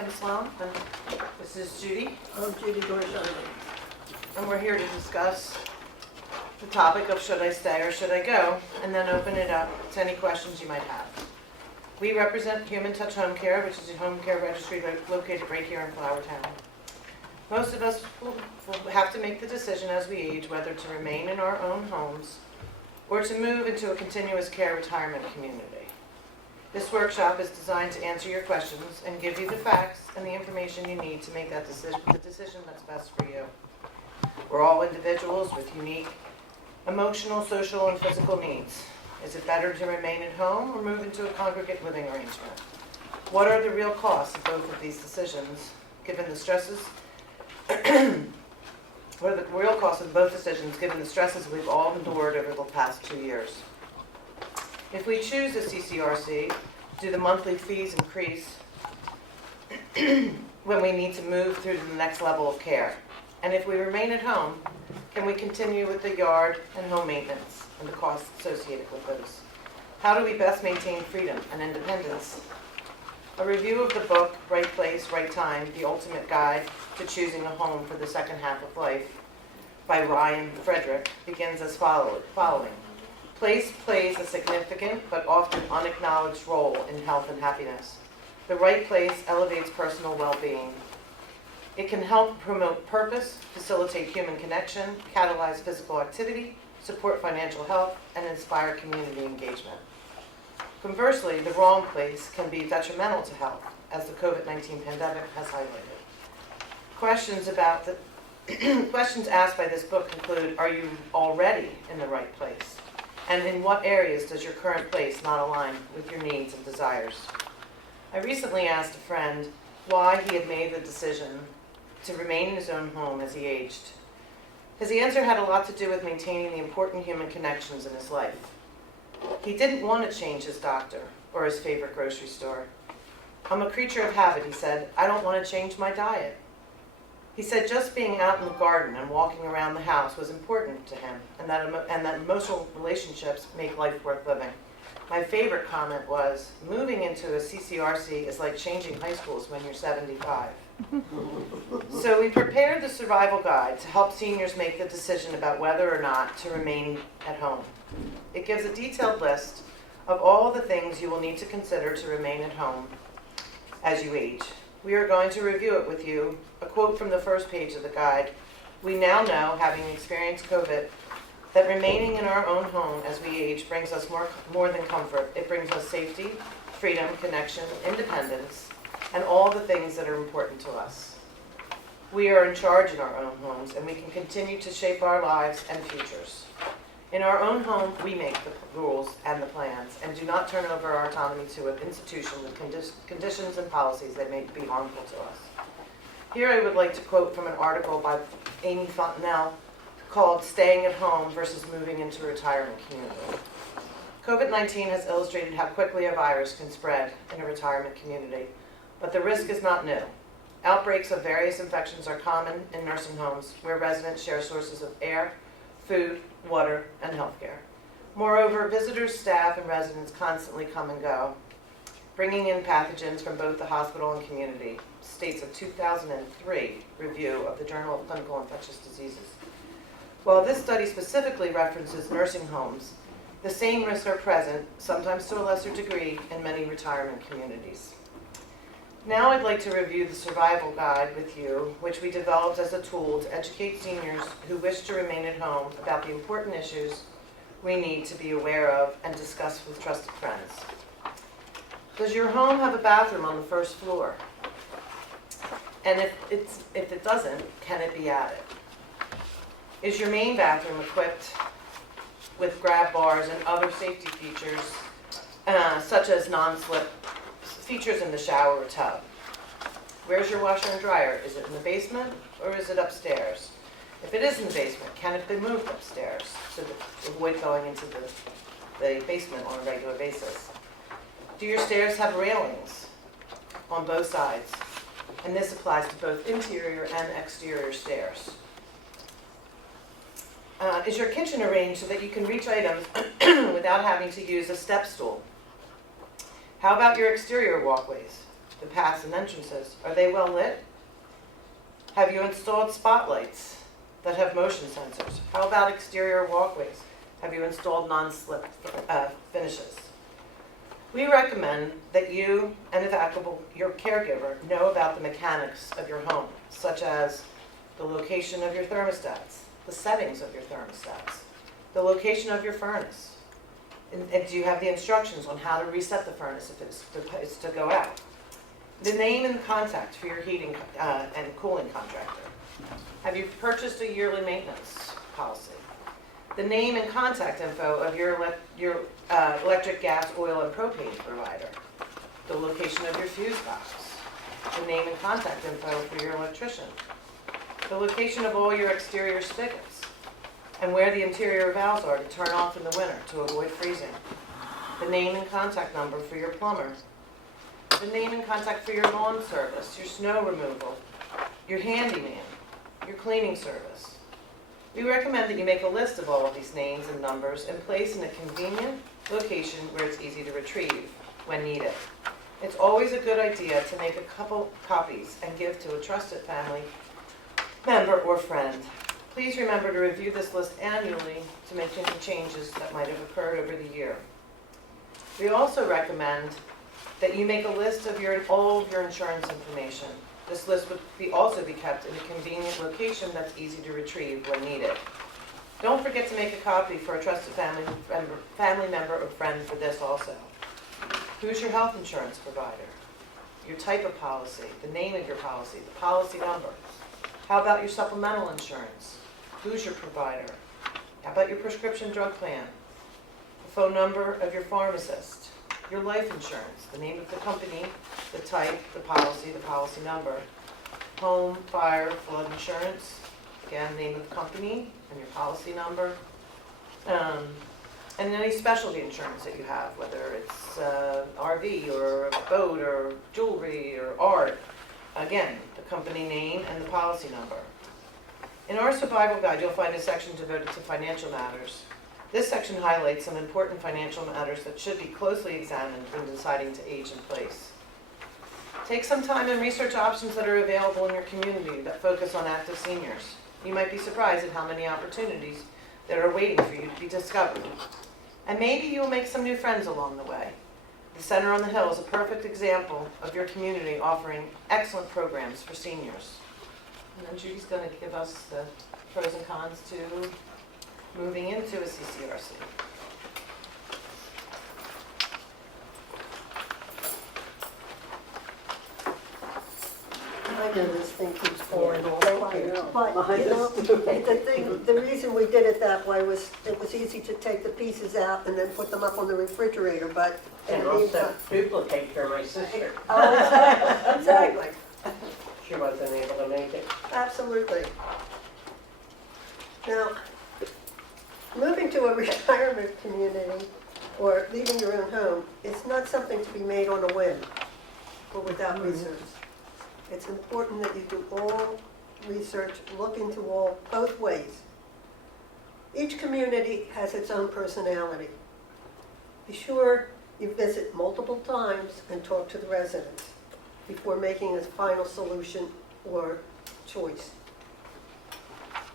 Kim Sloan, and this is Judy, Judy Gorsuch. and we're here to discuss the topic of should I stay or should I go, and then open it up to any questions you might have. We represent Human Touch Home Care, which is a home care registry located right here in Flower Town. Most of us will have to make the decision as we age whether to remain in our own homes or to move into a continuous care retirement community. This workshop is designed to answer your questions and give you the facts and the information you need to make that decision, the decision that's best for you. We're all individuals with unique emotional, social, and physical needs. Is it better to remain at home or move into a congregate living arrangement? What are the real costs of both of these decisions, given the stresses? What are the real costs of both decisions, given the stresses we've all endured over the past 2 years? If we choose a CCRC, do the monthly fees increase when we need to move through to the next level of care? And if we remain at home, can we continue with the yard and home maintenance and the costs associated with those? How do we best maintain freedom and independence? A review of the book, Right Place, Right Time, The Ultimate Guide to Choosing a Home for the Second Half of Life by Ryan Frederick begins as following. Place plays a significant but often unacknowledged role in health and happiness. The right place elevates personal well-being. It can help promote purpose, facilitate human connection, catalyze physical activity, support financial health, and inspire community engagement. Conversely, the wrong place can be detrimental to health, as the COVID-19 pandemic has highlighted. Questions asked by this book include, are you already in the right place? And in what areas does your current place not align with your needs and desires? I recently asked a friend why he had made the decision to remain in his own home as he aged. His answer had a lot to do with maintaining the important human connections in his life. He didn't want to change his doctor or his favorite grocery store. I'm a creature of habit, he said. I don't want to change my diet. He said just being out in the garden and walking around the house was important to him, and that emotional relationships make life worth living. My favorite comment was, moving into a CCRC is like changing high schools when you're 75. So we prepared the survival guide to help seniors make the decision about whether or not to remain at home. It gives a detailed list of all the things you will need to consider to remain at home as you age. We are going to review it with you. A quote from the first page of the guide. We now know, having experienced COVID, that remaining in our own home as we age brings us more than comfort. It brings us safety, freedom, connection, independence, and all the things that are important to us. We are in charge in our own homes, and we can continue to shape our lives and futures. In our own home, we make the rules and the plans, and do not turn over our autonomy to an institution with conditions and policies that may be harmful to us. Here I would like to quote from an article by Amy Fontenelle called Staying at Home versus Moving into a Retirement Community. COVID-19 has illustrated how quickly a virus can spread in a retirement community, but the risk is not new. Outbreaks of various infections are common in nursing homes where residents share sources of air, food, water, and healthcare. Moreover, visitors, staff, and residents constantly come and go, bringing in pathogens from both the hospital and community, states a 2003 review of the Journal of Clinical Infectious Diseases. While this study specifically references nursing homes, the same risks are present, sometimes to a lesser degree, in many retirement communities. Now I'd like to review the survival guide with you, which we developed as a tool to educate seniors who wish to remain at home about the important issues we need to be aware of and discuss with trusted friends. Does your home have a bathroom on the first floor? And if it doesn't, can it be added? Is your main bathroom equipped with grab bars and other safety features, such as non-slip features in the shower or tub? Where's your washer and dryer? Is it in the basement or is it upstairs? If it is in the basement, can it be moved upstairs to avoid going into the basement on a regular basis? Do your stairs have railings on both sides? And this applies to both interior and exterior stairs. Is your kitchen arranged so that you can reach items without having to use a step stool? How about your exterior walkways? the paths and entrances, are they well lit? Have you installed spotlights that have motion sensors? How about exterior walkways? Have you installed non-slip finishes? We recommend that you, and if applicable, your caregiver, know about the mechanics of your home, such as the location of your thermostats, the settings of your thermostats, the location of your furnace. And do you have the instructions on how to reset the furnace if it's to go out? The name and contact for your heating and cooling contractor. Have you purchased a yearly maintenance policy? The name and contact info of your electric, gas, oil, and propane provider. The location of your fuse box. The name and contact info for your electrician. The location of all your exterior spigots. And where the interior valves are to turn off in the winter to avoid freezing. The name and contact number for your plumber. The name and contact for your lawn service, your snow removal, your handyman, your cleaning service. We recommend that you make a list of all of these names and numbers and place in a convenient location where it's easy to retrieve when needed. It's always a good idea to make a couple copies and give to a trusted family member or friend. Please remember to review this list annually to make any changes that might have occurred over the year. We also recommend that you make a list of all of your insurance information. This list would also be kept in a convenient location that's easy to retrieve when needed. Don't forget to make a copy for a trusted family member or friend for this also. Who's your health insurance provider? Your type of policy, the name of your policy, the policy number. How about your supplemental insurance? Who's your provider? How about your prescription drug plan? The phone number of your pharmacist. Your life insurance, the name of the company, the type, the policy number. Home, fire, flood insurance, again, name of the company and your policy number. And any specialty insurance that you have, whether it's RV or a boat or jewelry or art. Again, the company name and the policy number. In our survival guide, you'll find a section devoted to financial matters. This section highlights some important financial matters that should be closely examined when deciding to age in place. Take some time and research options that are available in your community that focus on active seniors. You might be surprised at how many opportunities that are waiting for you to be discovered. And maybe you'll make some new friends along the way. The Center on the Hill is a perfect example of your community offering excellent programs for seniors. And then Judy's going to give us the pros and cons to moving into a CCRC. I know this thing keeps going all the way, but you know, the reason we did it that way was it was easy to take the pieces out and then put them up on the refrigerator, but And also duplicate for my sister. Oh, exactly. She wasn't able to make it. Absolutely. Now, moving to a retirement community or leaving your own home, it's not something to be made on a whim or without research. It's important that you do all research, look into both ways. Each community has its own personality. Be sure you visit multiple times and talk to the residents before making a final solution or choice.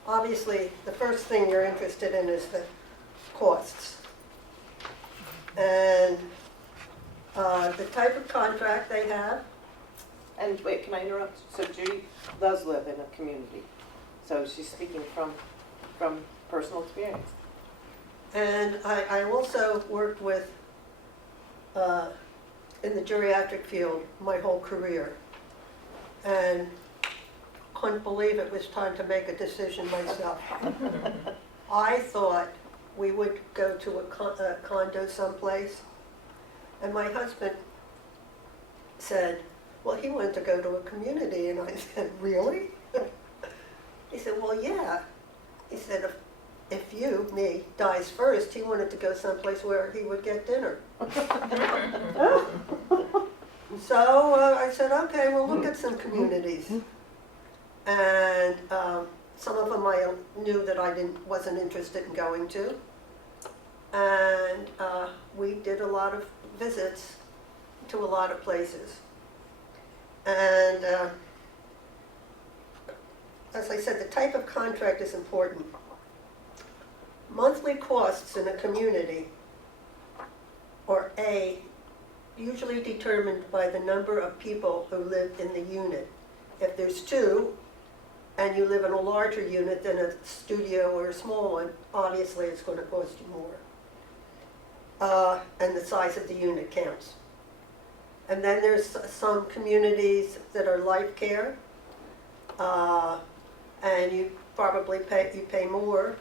Obviously, the first thing you're interested in is the costs. And the type of contract they have. And wait, can I interrupt? So Judy does live in a community. So she's speaking from personal experience. And I also worked with, in the geriatric field my whole career. And couldn't believe it was time to make a decision myself. I thought we would go to a condo someplace. And my husband said, well, he wanted to go to a community. And I said, really? He said, well, yeah. He said, if you, me, dies first, he wanted to go someplace where he would get dinner. So I said, okay, we'll look at some communities. And some of them I knew that I wasn't interested in going to. And we did a lot of visits to a lot of places. And as I said, the type of contract is important. Monthly costs in a community are usually determined by the number of people who live in the unit. If there's two, and you live in a larger unit than a studio or a small one, obviously it's going to cost you more. And the size of the unit counts. And then there's some communities that are life care, and you probably pay more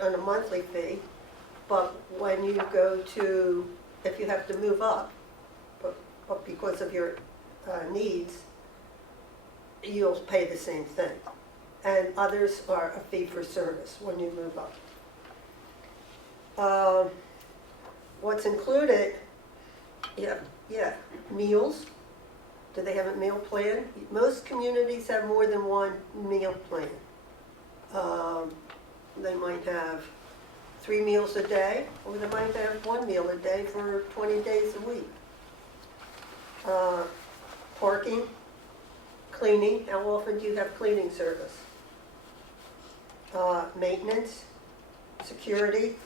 on a monthly fee, but when you go to, if you have to move up, but because of your needs, you'll pay the same thing. And others are a fee for service when you move up. What's included, meals. Do they have a meal plan? Most communities have more than one meal plan. They might have 3 meals a day, or they might have 1 meal a day for 20 days a week. Parking, cleaning. How often do you have cleaning service? Maintenance, security,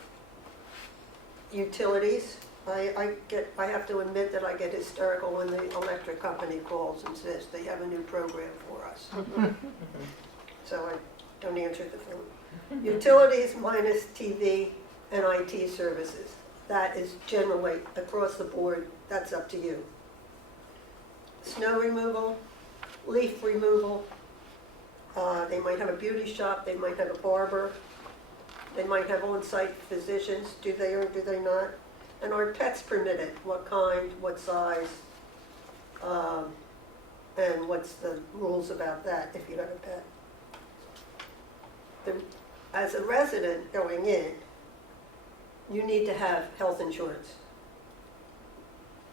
utilities. I have to admit that I get hysterical when the electric company calls and says they have a new program for us. So I don't answer the phone. Utilities minus TV and IT services. That is generally across the board, that's up to you. Snow removal, leaf removal. They might have a beauty shop, they might have a barber, they might have on-site physicians, do they or do they not? And are pets permitted? What kind, what size, and what's the rules about that if you have a pet? As a resident going in, you need to have health insurance.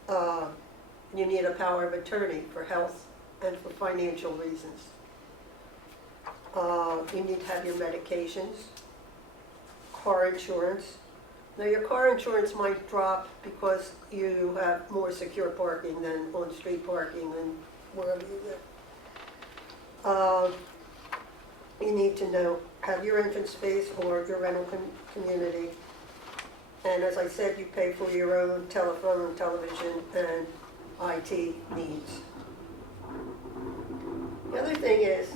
You need a power of attorney for health and for financial reasons. You need to have your medications, car insurance. Now your car insurance might drop because you have more secure parking than on-street parking and wherever you live. You need to have your entrance space or your rental community. And as I said, you pay for your own telephone, television, and IT needs. The other thing is,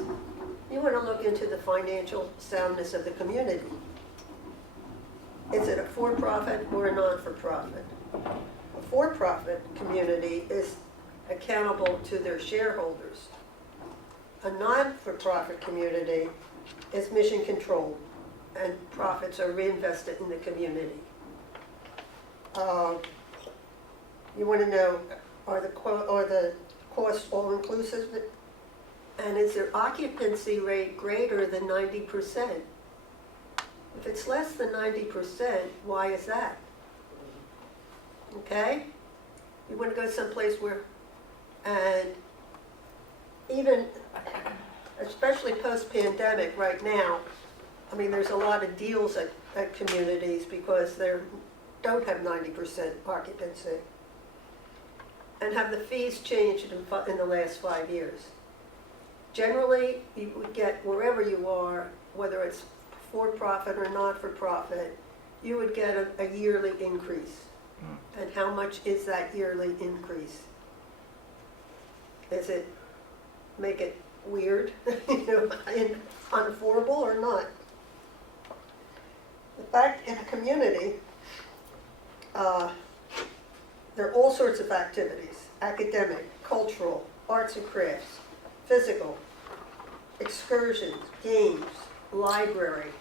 you want to look into the financial soundness of the community. Is it a for-profit or a non-for-profit? A for-profit community is accountable to their shareholders. A non-for-profit community is mission controlled and profits are reinvested in the community. You want to know, are the costs all inclusive? And is their occupancy rate greater than 90%? If it's less than 90%, why is that? Okay? You want to go someplace where, and even, especially post-pandemic right now, I mean, there's a lot of deals at communities because they don't have 90% occupancy. And have the fees changed in the last 5 years? Generally, you would get, wherever you are, whether it's for-profit or not-for-profit, you would get a yearly increase. And how much is that yearly increase? Does it make it weird, unaffordable or not? The fact in a community, there are all sorts of activities: academic, cultural, arts and crafts, physical, excursions, games, library,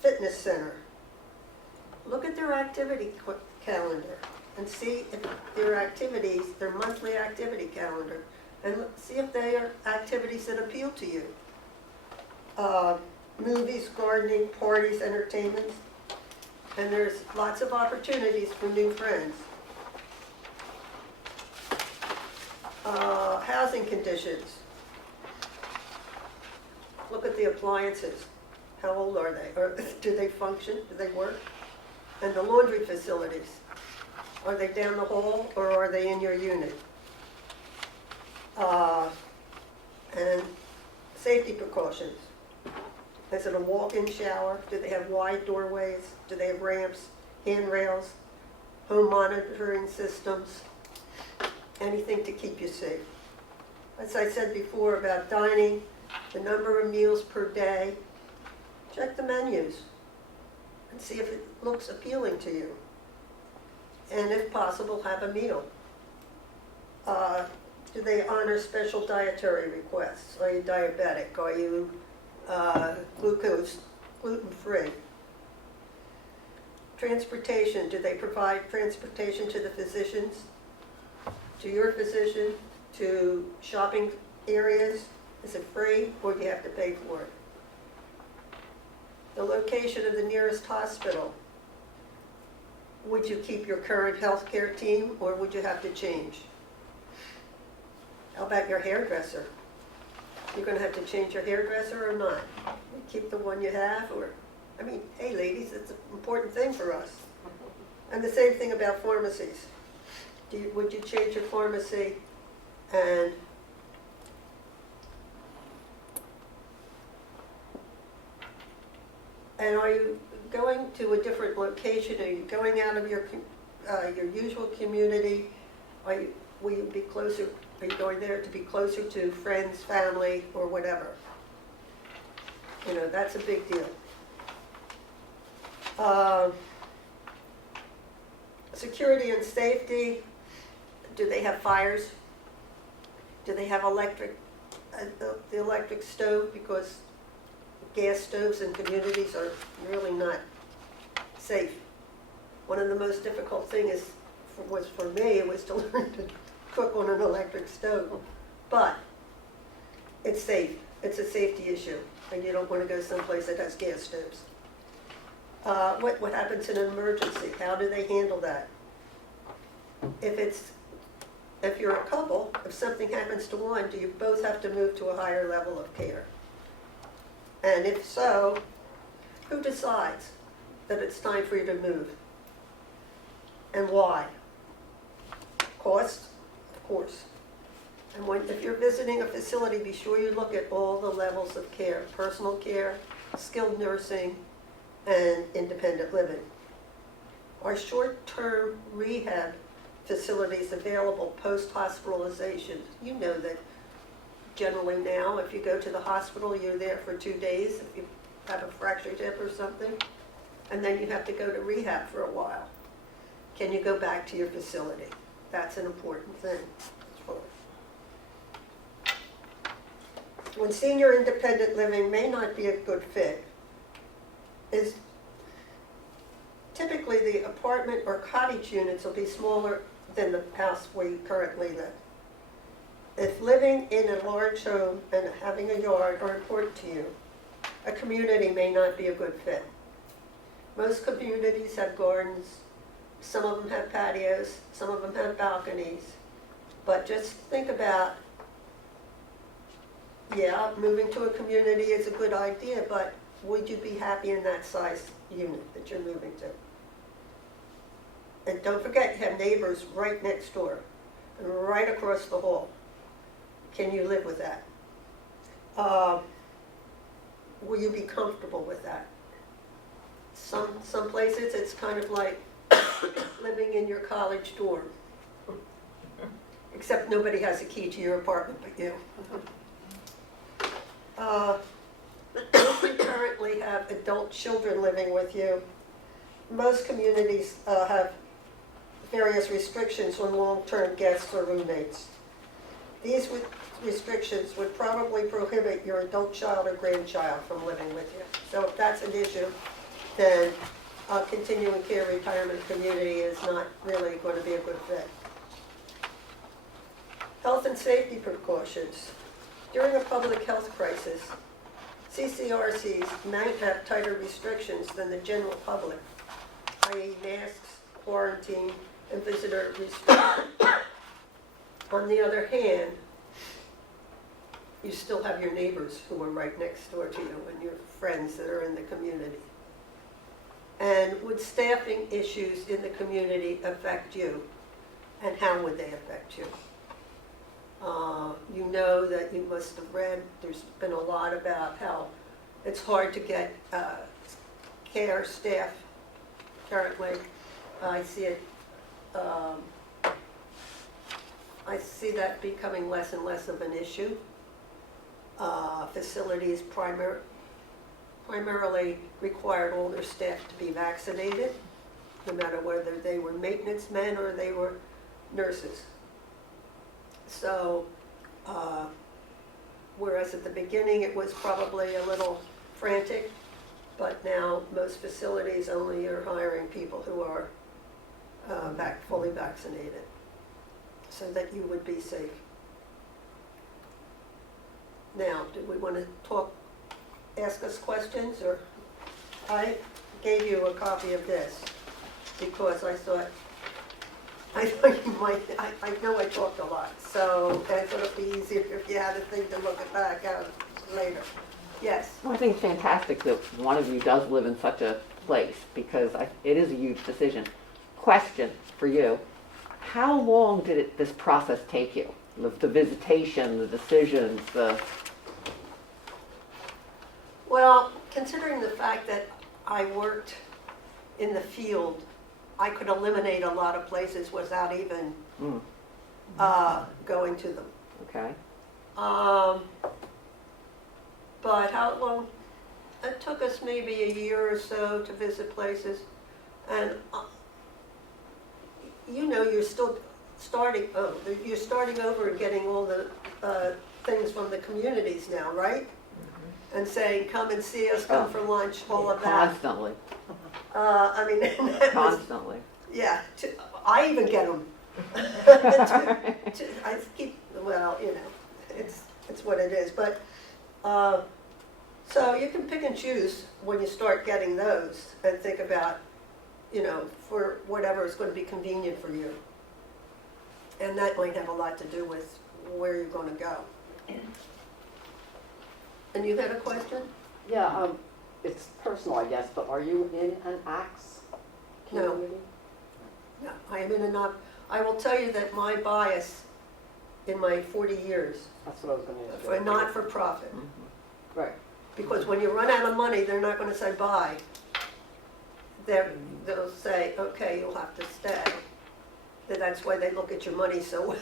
fitness center. Look at their activity calendar and see if their activities, their monthly activity calendar, and see if they are activities that appeal to you. Movies, gardening, parties, entertainments, and there's lots of opportunities for new friends. Housing conditions. Look at the appliances. How old are they? Or do they function? Do they work? And the laundry facilities. Are they down the hall or are they in your unit? And safety precautions. Is it a walk-in shower? Do they have wide doorways? Do they have ramps, handrails, home monitoring systems? Anything to keep you safe. As I said before about dining, the number of meals per day, check the menus and see if it looks appealing to you. And if possible, have a meal. Do they honor special dietary requests? Are you diabetic? Are you gluten-free? Transportation, do they provide transportation to the physicians, to your physician, to shopping areas? Is it free or do you have to pay for it? The location of the nearest hospital. Would you keep your current healthcare team or would you have to change? How about your hairdresser? You're going to have to change your hairdresser or not? You keep the one you have, or, I mean, hey ladies, it's an important thing for us. And the same thing about pharmacies. Would you change your pharmacy and are you going to a different location? Are you going out of your usual community? Will you be closer? Are you going there to be closer to friends, family, or whatever? You know, that's a big deal. Security and safety. Do they have fires? Do they have electric, the electric stove? Because gas stoves in communities are really not safe. One of the most difficult things was for me, it was to learn to cook on an electric stove. But it's safe. It's a safety issue, and you don't want to go someplace that has gas stoves. What happens in an emergency? How do they handle that? If you're a couple, if something happens to one, do you both have to move to a higher level of care? And if so, who decides that it's time for you to move? And why? Cost, of course. And if you're visiting a facility, be sure you look at all the levels of care: personal care, skilled nursing, and independent living. Are short-term rehab facilities available post-hospitalization? You know that generally now, if you go to the hospital, you're there for 2 days if you have a fractured hip or something, and then you have to go to rehab for a while. Can you go back to your facility? That's an important thing. When senior independent living may not be a good fit, is typically the apartment or cottage units will be smaller than the house where you currently live. If living in a large home and having a yard are important to you, a community may not be a good fit. Most communities have gardens, some of them have patios, some of them have balconies, but just think about, yeah, moving to a community is a good idea, but would you be happy in that size unit that you're moving to? And don't forget, you have neighbors right next door and right across the hall. Can you live with that? Will you be comfortable with that? Some places it's kind of like living in your college dorm. Except nobody has a key to your apartment but you. If you currently have adult children living with you, most communities have various restrictions on long-term guests or roommates. These restrictions would probably prohibit your adult child or grandchild from living with you. So if that's an issue, then a continuing care retirement community is not really going to be a good fit. Health and safety precautions. During a public health crisis, CCRCs might have tighter restrictions than the general public, i.e. masks, quarantine, and visitor restrictions. On the other hand, you still have your neighbors who are right next door to you and your friends that are in the community. And would staffing issues in the community affect you? And how would they affect you? You know that you must have read, there's been a lot about how it's hard to get care staff currently. I see it, I see that becoming less and less of an issue. Facilities primarily required all their staff to be vaccinated, no matter whether they were maintenance men or they were nurses. So, whereas at the beginning it was probably a little frantic, but now most facilities only are hiring people who are fully vaccinated, so that you would be safe. Now, do we want to ask us questions, or I gave you a copy of this because I thought you might, I know I talked a lot, so I thought it'd be easier if you had a thing to look it back at later. Yes? Well, I think it's fantastic that one of you does live in such a place, because it is a huge decision. Question for you: how long did this process take you? The visitation, the decisions, Well, considering the fact that I worked in the field, I could eliminate a lot of places without even going to them. Okay. But how long? It took us maybe a year or so to visit places, and you know, you're still starting. Oh, you're starting over and getting all the things from the communities now, right? And saying, "Come and see us, come for lunch," all of that. Constantly. I mean, that was, Constantly. yeah. I even get them. I keep. Well, you know, it's what it is, but. So you can pick and choose when you start getting those and think about, you know, for whatever is going to be convenient for you. And that might have a lot to do with where you're going to go. And you had a question? Yeah, it's personal, I guess, but are you in an AXE No. community? No, I am in a I will tell you that my bias in my 40 years That's what I was going to ask. for not-for-profit, Right. because when you run out of money, they're not going to say bye. They'll say, okay, you'll have to stay. And that's why they look at your money so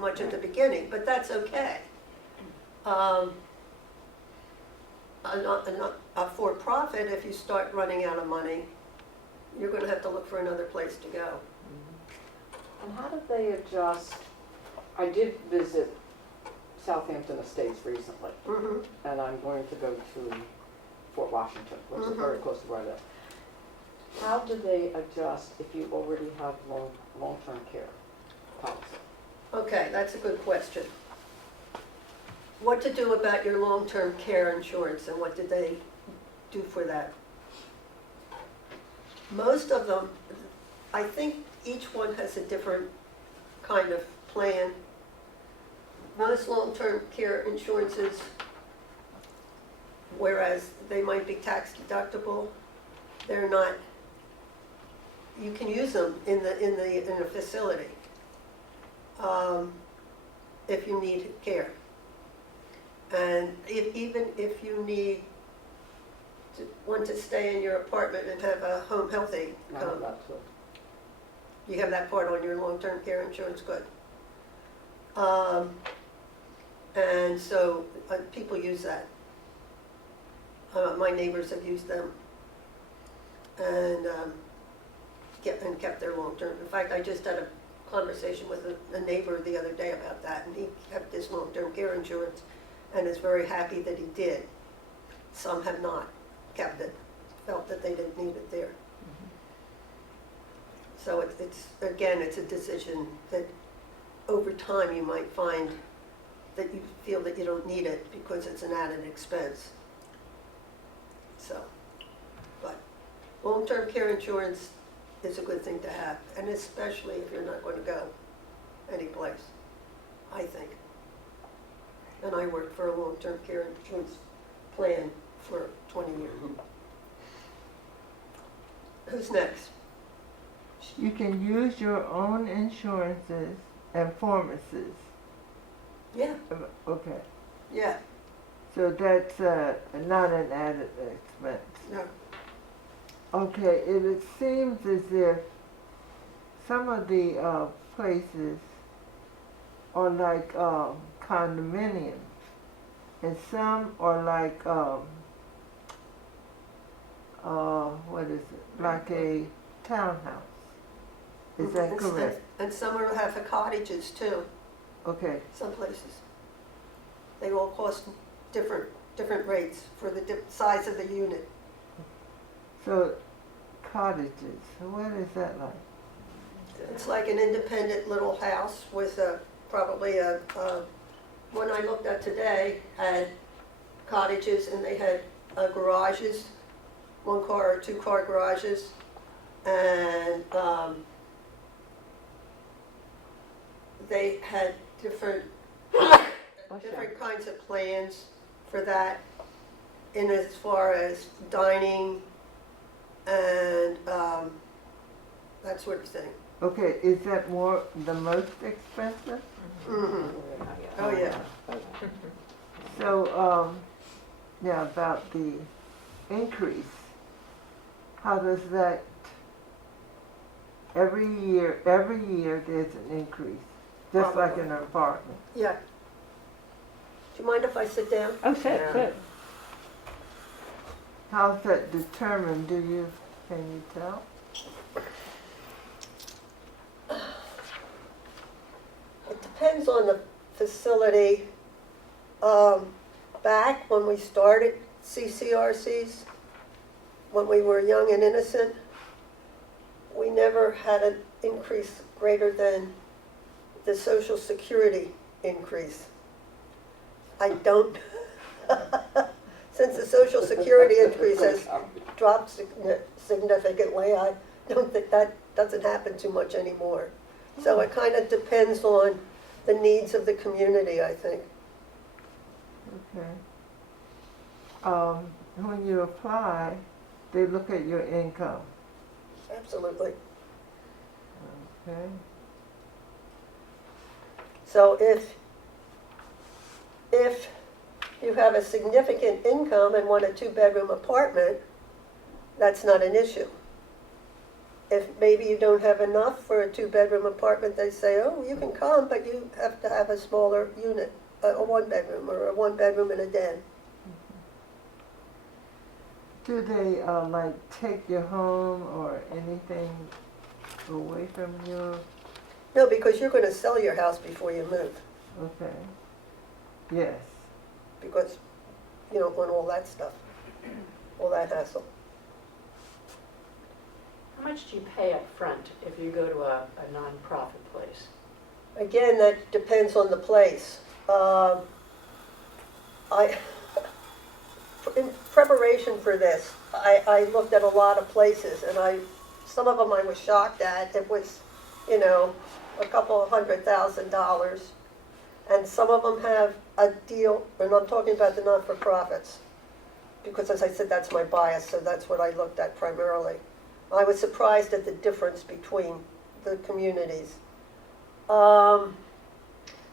much at the beginning, but that's okay. A for-profit, if you start running out of money, you're going to have to look for another place to go. And how did they adjust? I did visit Southampton Estates recently, Mm-hmm. and I'm going to go to Fort Washington, which is very close to where I live. How do they adjust if you already have long-term care policy? Okay, that's a good question. What to do about your long-term care insurance, and what did they do for that? Most of them, I think each one has a different kind of plan. Most long-term care insurances, whereas they might be tax deductible, they're not. You can use them in a facility if you need care, and even if you want to stay in your apartment and have a home health aide I come. have that too. You have that part on your long-term care insurance, good. And so people use that. My neighbors have used them and kept their long-term. In fact, I just had a conversation with a neighbor the other day about that, and he kept his long-term care insurance and is very happy that he did. Some have not kept it, felt that they didn't need it there. So it's a decision that over time you might find that you feel that you don't need it because it's an added expense. So, but long-term care insurance is a good thing to have, and especially if you're not going to go anyplace, I think. And I worked for a long-term care insurance plan for 20 years. Who's next? You can use your own insurances and pharmacies. Yeah, Okay, yeah, so that's not an added expense. no. Okay, it seems as if some of the places are like condominiums, and some are like what is it? Like a townhouse. Is that And- correct? And some are have the cottages too, Okay, some places. They all cost different rates for the size of the unit. so cottages. So what is that like? It's like an independent little house with probably one I looked at today had cottages and they had garages, 1-car or 2-car garages, and they had different kinds of plans for that, in as far as dining and that sort of thing. Okay, is that the most expensive? Mhm. Oh, yeah. So, yeah, about the increase, how does that, every year there's an increase, just like Probably. in an apartment. Yeah. Do you mind if I sit down? Oh, sit, Yeah. sit. How's that determined, can you tell? It depends on the facility. Back when we started CCRCs, when we were young and innocent, we never had an increase greater than the Social Security increase. I don't, since the Social Security increase has dropped significantly, I don't think that doesn't happen too much anymore. So it kind of depends on the needs of the community, I think. Okay. When you apply, they look at your income, Absolutely. okay? So if you have a significant income and want a 2-bedroom apartment, that's not an issue. If maybe you don't have enough for a 2-bedroom apartment, they say, oh, you can come, but you have to have a smaller unit, a 1-bedroom or a 1-bedroom and a den. Do they like take your home or anything away from you? No, because you're going to sell your house before you move, Okay. Yes. because you don't want all that stuff, all that hassle. How much do you pay up front if you go to a nonprofit place? Again, that depends on the place. In preparation for this, I looked at a lot of places, and some of them I was shocked at. It was, a couple of $100,000, and some of them have a deal, and I'm talking about the not-for-profits, because as I said, that's my bias, so that's what I looked at primarily. I was surprised at the difference between the communities. Some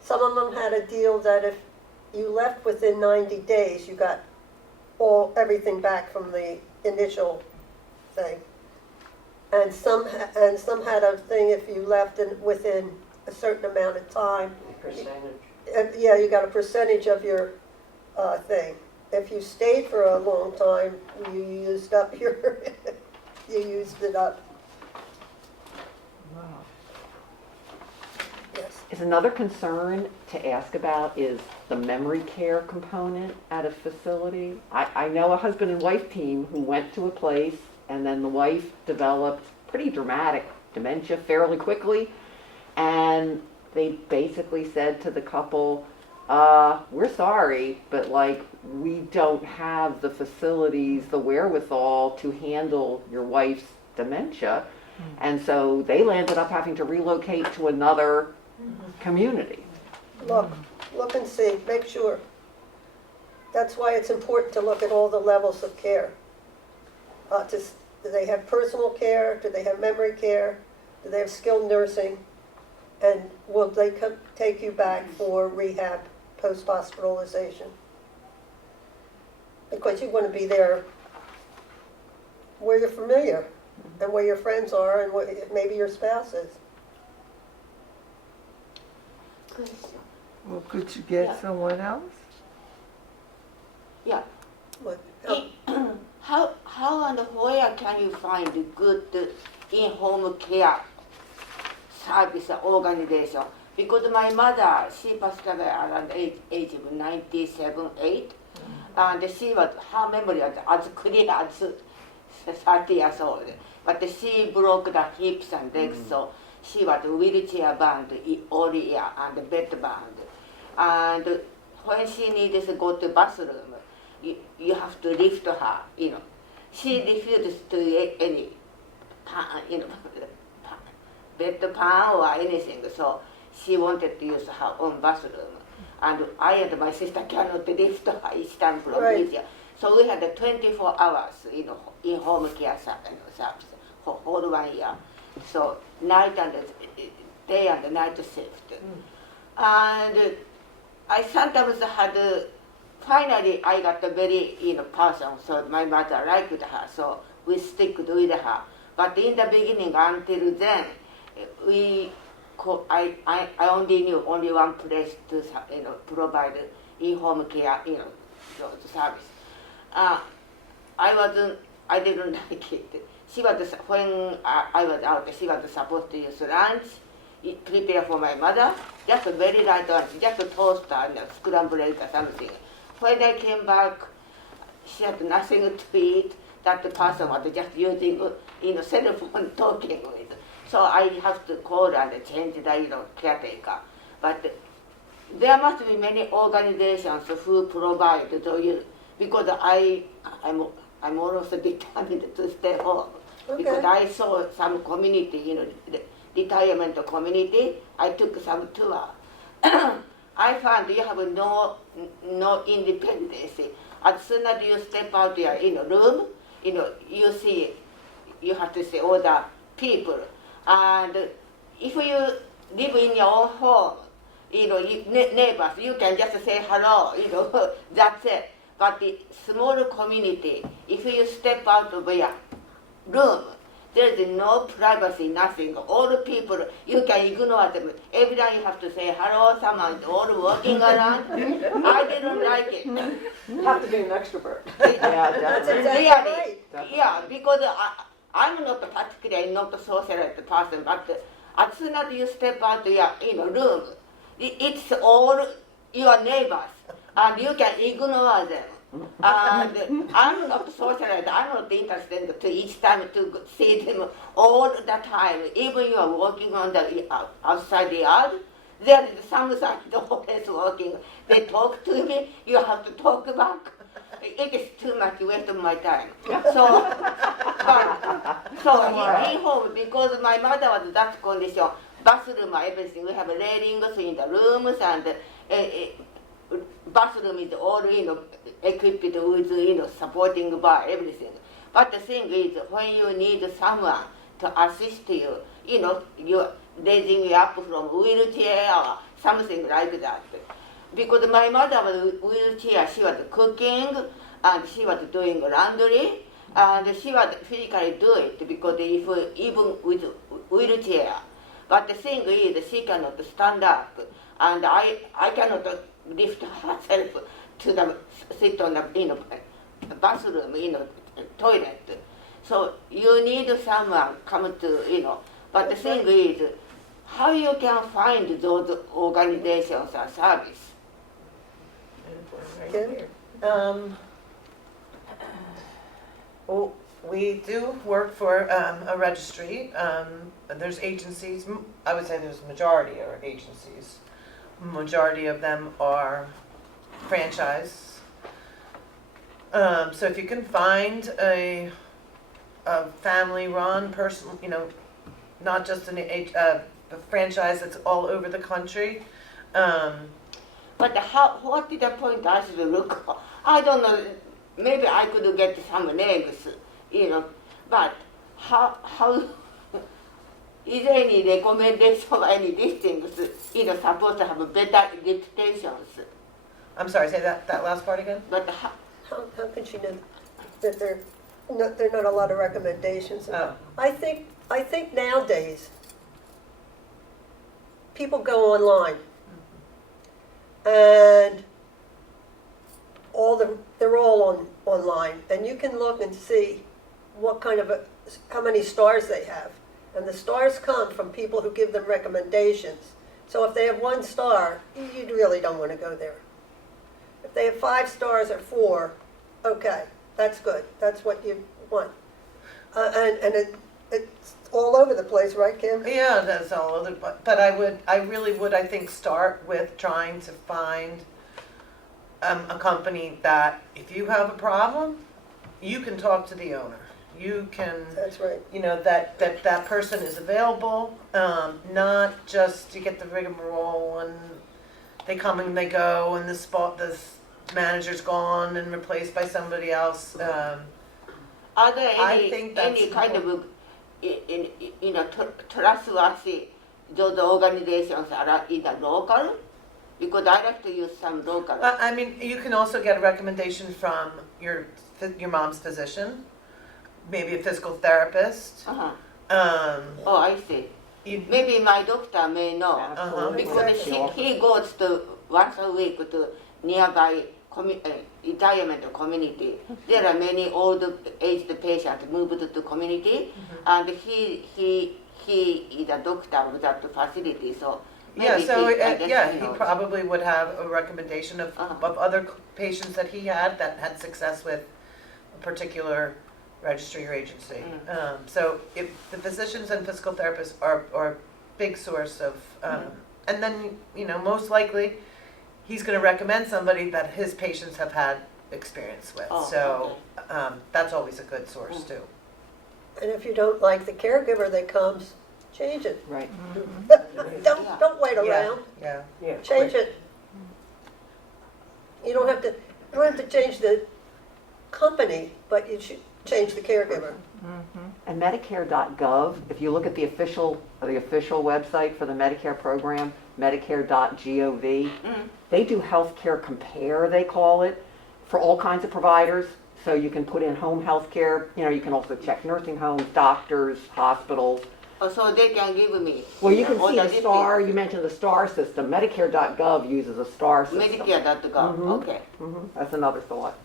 of them had a deal that if you left within 90 days, you got everything back from the initial thing. And some had a thing if you left within a certain amount of time. Percentage. Yeah, you got a percentage of your thing. If you stayed for a long time, you used up your, you used it up. Wow. Yes. Is another concern to ask about is the memory care component at a facility. I know a husband and wife team who went to a place and then the wife developed pretty dramatic dementia fairly quickly, and they basically said to the couple, we're sorry, but we don't have the facilities, the wherewithal to handle your wife's dementia. And so they landed up having to relocate to another community. Look and see, make sure. That's why it's important to look at all the levels of care. Do they have personal care? Do they have memory care? Do they have skilled nursing? And will they take you back for rehab post-hospitalization. Because you want to be there where you're familiar and where your friends are and what, maybe your spouse is. Well, could you get Yeah. someone else? Yeah. What- How and where can you find good in-home care service organization? Because my mother, she passed away around age of 97, 8, and she was, her memory was as clear as 30 years old. But she broke the hips and legs, so she was wheelchair bound all year and bed bound. And when she needs to go to bathroom, you have to lift her, you know. She refused to eat any pan, you know, bed pan or anything, so she wanted to use her own bathroom. And I and my sister cannot lift her each time from Right. wheelchair. So we had a 24 hours, you know, in-home care service for whole 1 year. So night and day and night shift. And I sometimes had, finally I got a very, you know, person, so my mother liked her, so we stick with her. But in the beginning, until then, I only knew only one place to, you know, provide in-home care, you know, service. I didn't like it. She was, when I was out, she was supposed to use lunch, prepare for my mother, just a very light lunch, just a toast and a scrambled egg or something. When I came back, she had nothing to eat. That the person was just using, you know, cell phone talking with. So I have to call and change the, you know, caretaker. But there must be many organizations who provide those, because I'm almost determined to stay home. Okay. Because I saw some community, you know, the retirement community, I took some tour. I found you have no independence. As soon as you step out your, you know, room, you know, you see, you have to see all the people. And if you live in your own home, you know, neighbors, you can just say hello, you know, that's it. But the small community, if you step out of your room, there is no privacy, nothing. All the people, you can ignore them. Every time you have to say hello, someone is all walking around. I didn't like it. You have to be an extrovert. Yeah, That's definitely. exactly Really, right. yeah, because I'm not particularly not a socialist person, but as soon as you step out your, you know, room, it's all your neighbors, and you can ignore them. And I'm not socialist. I'm not interested to each time to see them all the time. Even you are walking on the outside the yard, there is some side always walking. They talk to me. You have to talk back. It is too much waste of my time. So in home, because my mother was that condition, bathroom, everything. We have railings in the rooms, and bathroom is all, you know, equipped with, you know, supporting bar, everything. But the thing is, when you need someone to assist you, you know, you're raising you up from wheelchair or something like that. Because my mother was wheelchair, she was cooking, and she was doing laundry, and she was physically do it, because even with wheelchair. But the thing is, she cannot stand up, and I cannot lift herself to the sit on the, you know, bathroom, you know, toilet. So you need someone come to, you know. But the thing is, how you can find those organizations or service? Kim? Well, we do work for a registry. There's agencies, I would say there's a majority are agencies. Majority of them are franchise. So if you can find a family-run person, you know, not just a franchise that's all over the country. But what is the point I should look? I don't know. Maybe I could get some names, you know. But how is there any recommendation or any these things, you know, supposed to have better reputations? I'm sorry, say that last part again? But how, How can she know that there are not a lot of recommendations? Oh, I think nowadays, people go online, and they're all online, and you can look and see what kind of how many stars they have, and the stars come from people who give them recommendations. So if they have 1 star, you really don't want to go there. If they have 5 stars or 4, okay, that's good. That's what you want. And it's all over the place, right, Kim? yeah, that's all other, but I really would, I think, start with trying to find a company that if you have a problem, you can talk to the owner. You can, That's right. you know, that person is available, not just to get the rigmarole and they come and they go and this manager's gone and replaced by somebody else. are there I any, think that's any kind of, trustworthy, those organizations are either local? Because I like to use some local. I mean, you can also get a recommendation from your mom's physician, maybe a physical therapist. Uh-huh. Oh, I see. you, Maybe my doctor may know. Absolutely. Because he goes to once a week to nearby retirement community. There are many old aged patients moved to the community, and he is a doctor of that facility. So yeah, maybe so I guess he knows. probably would have a recommendation of other patients that he had that had success with a particular registry or agency. So if the physicians and physical therapists are a big source of, and then, you know, most likely he's going to recommend somebody that his patients have had experience with. Oh, so that's always a good source too. And if you don't like the caregiver that comes, change it. Right. Don't wait around. Yeah. Yeah. Change it. You don't have to change the company, but you should change the caregiver. And Medicare.gov, if you look at the official website for the Medicare program, Medicare.gov, they do healthcare compare, they call it, for all kinds of providers. So you can put in home health care, you know, you can also check nursing homes, doctors, hospitals. Oh, so they can give me. Well, you can all see the a listing. star, you mentioned the star system. Medicare.gov uses a star system. Medicare.gov. Okay. That's another thought.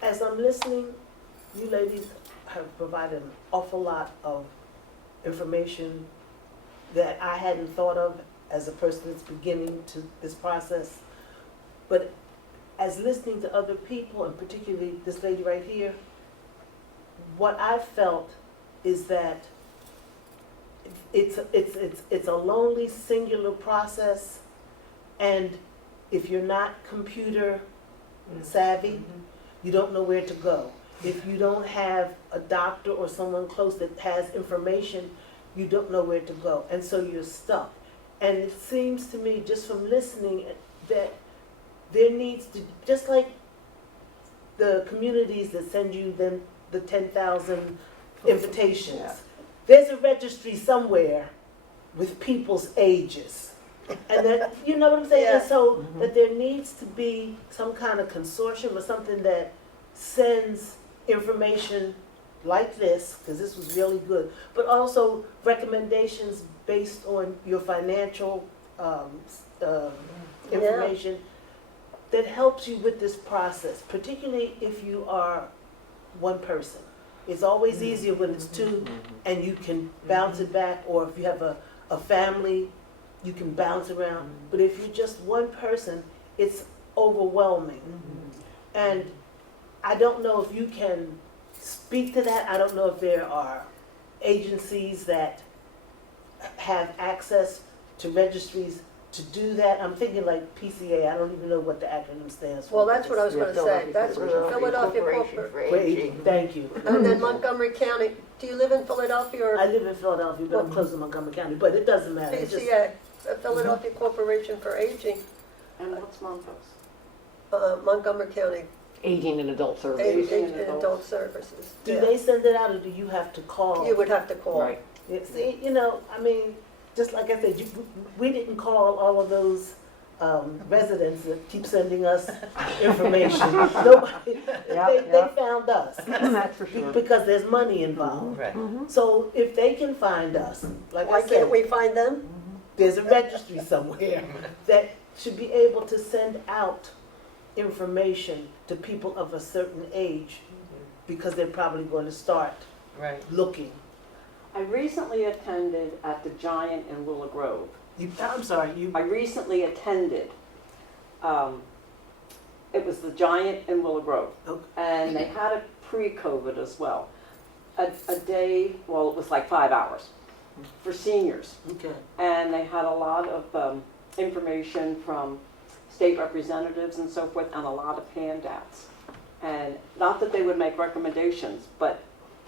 As I'm listening, you ladies have provided an awful lot of information that I hadn't thought of as a person that's beginning to this process. But as listening to other people, and particularly this lady right here, what I felt is that it's a lonely, singular process, and if you're not computer savvy, you don't know where to go. If you don't have a doctor or someone close that has information, you don't know where to go, and so you're stuck. And it seems to me, just from listening, that there needs to, just like the communities that send you the 10,000 invitations, there's a registry somewhere with people's ages. And that, you know what I'm saying? Yeah. And so that there needs to be some kind of consortium or something that sends information like this, because this was really good, but also recommendations based on your financial information that helps you with this process, particularly if you are one person. It's always easier when it's two and you can bounce it back, or if you have a family, you can bounce around. But if you're just one person, it's overwhelming. And I don't know if you can speak to that. I don't know if there are agencies that have access to registries to do that. I'm thinking like PCA. I don't even know what the acronym stands for. Well, that's what I was going to say. That's Philadelphia Corporate. For aging. Thank you. And then Montgomery County. Do you live in Philadelphia or I live in Philadelphia, but I'm close to Montgomery County. But it doesn't matter. It's just, PCA? Philadelphia Corporation for Aging, And what's Montrose? Montgomery County, Aging and adult services. Aging and Adult Services. do Yeah. they send it out, or do you have to call? You would have to call. Right. Yeah, see, I mean, just like I said, we didn't call all of those residents that keep sending us information. Nobody, they found us. That's for sure. Because there's money involved. Right. So if they can find us, like Why I said, can't we find them? there's a registry somewhere that should be able to send out information to people of a certain age, because they're probably going to start Right. looking. I recently attended at the Giant in Willow Grove. I'm sorry, I recently attended, it was the Giant in Willow Grove. Okay. And they had it pre-COVID as well. A day, well, it was like 5 hours for seniors. okay. And they had a lot of information from state representatives and so forth, and a lot of handouts. And not that they would make recommendations, but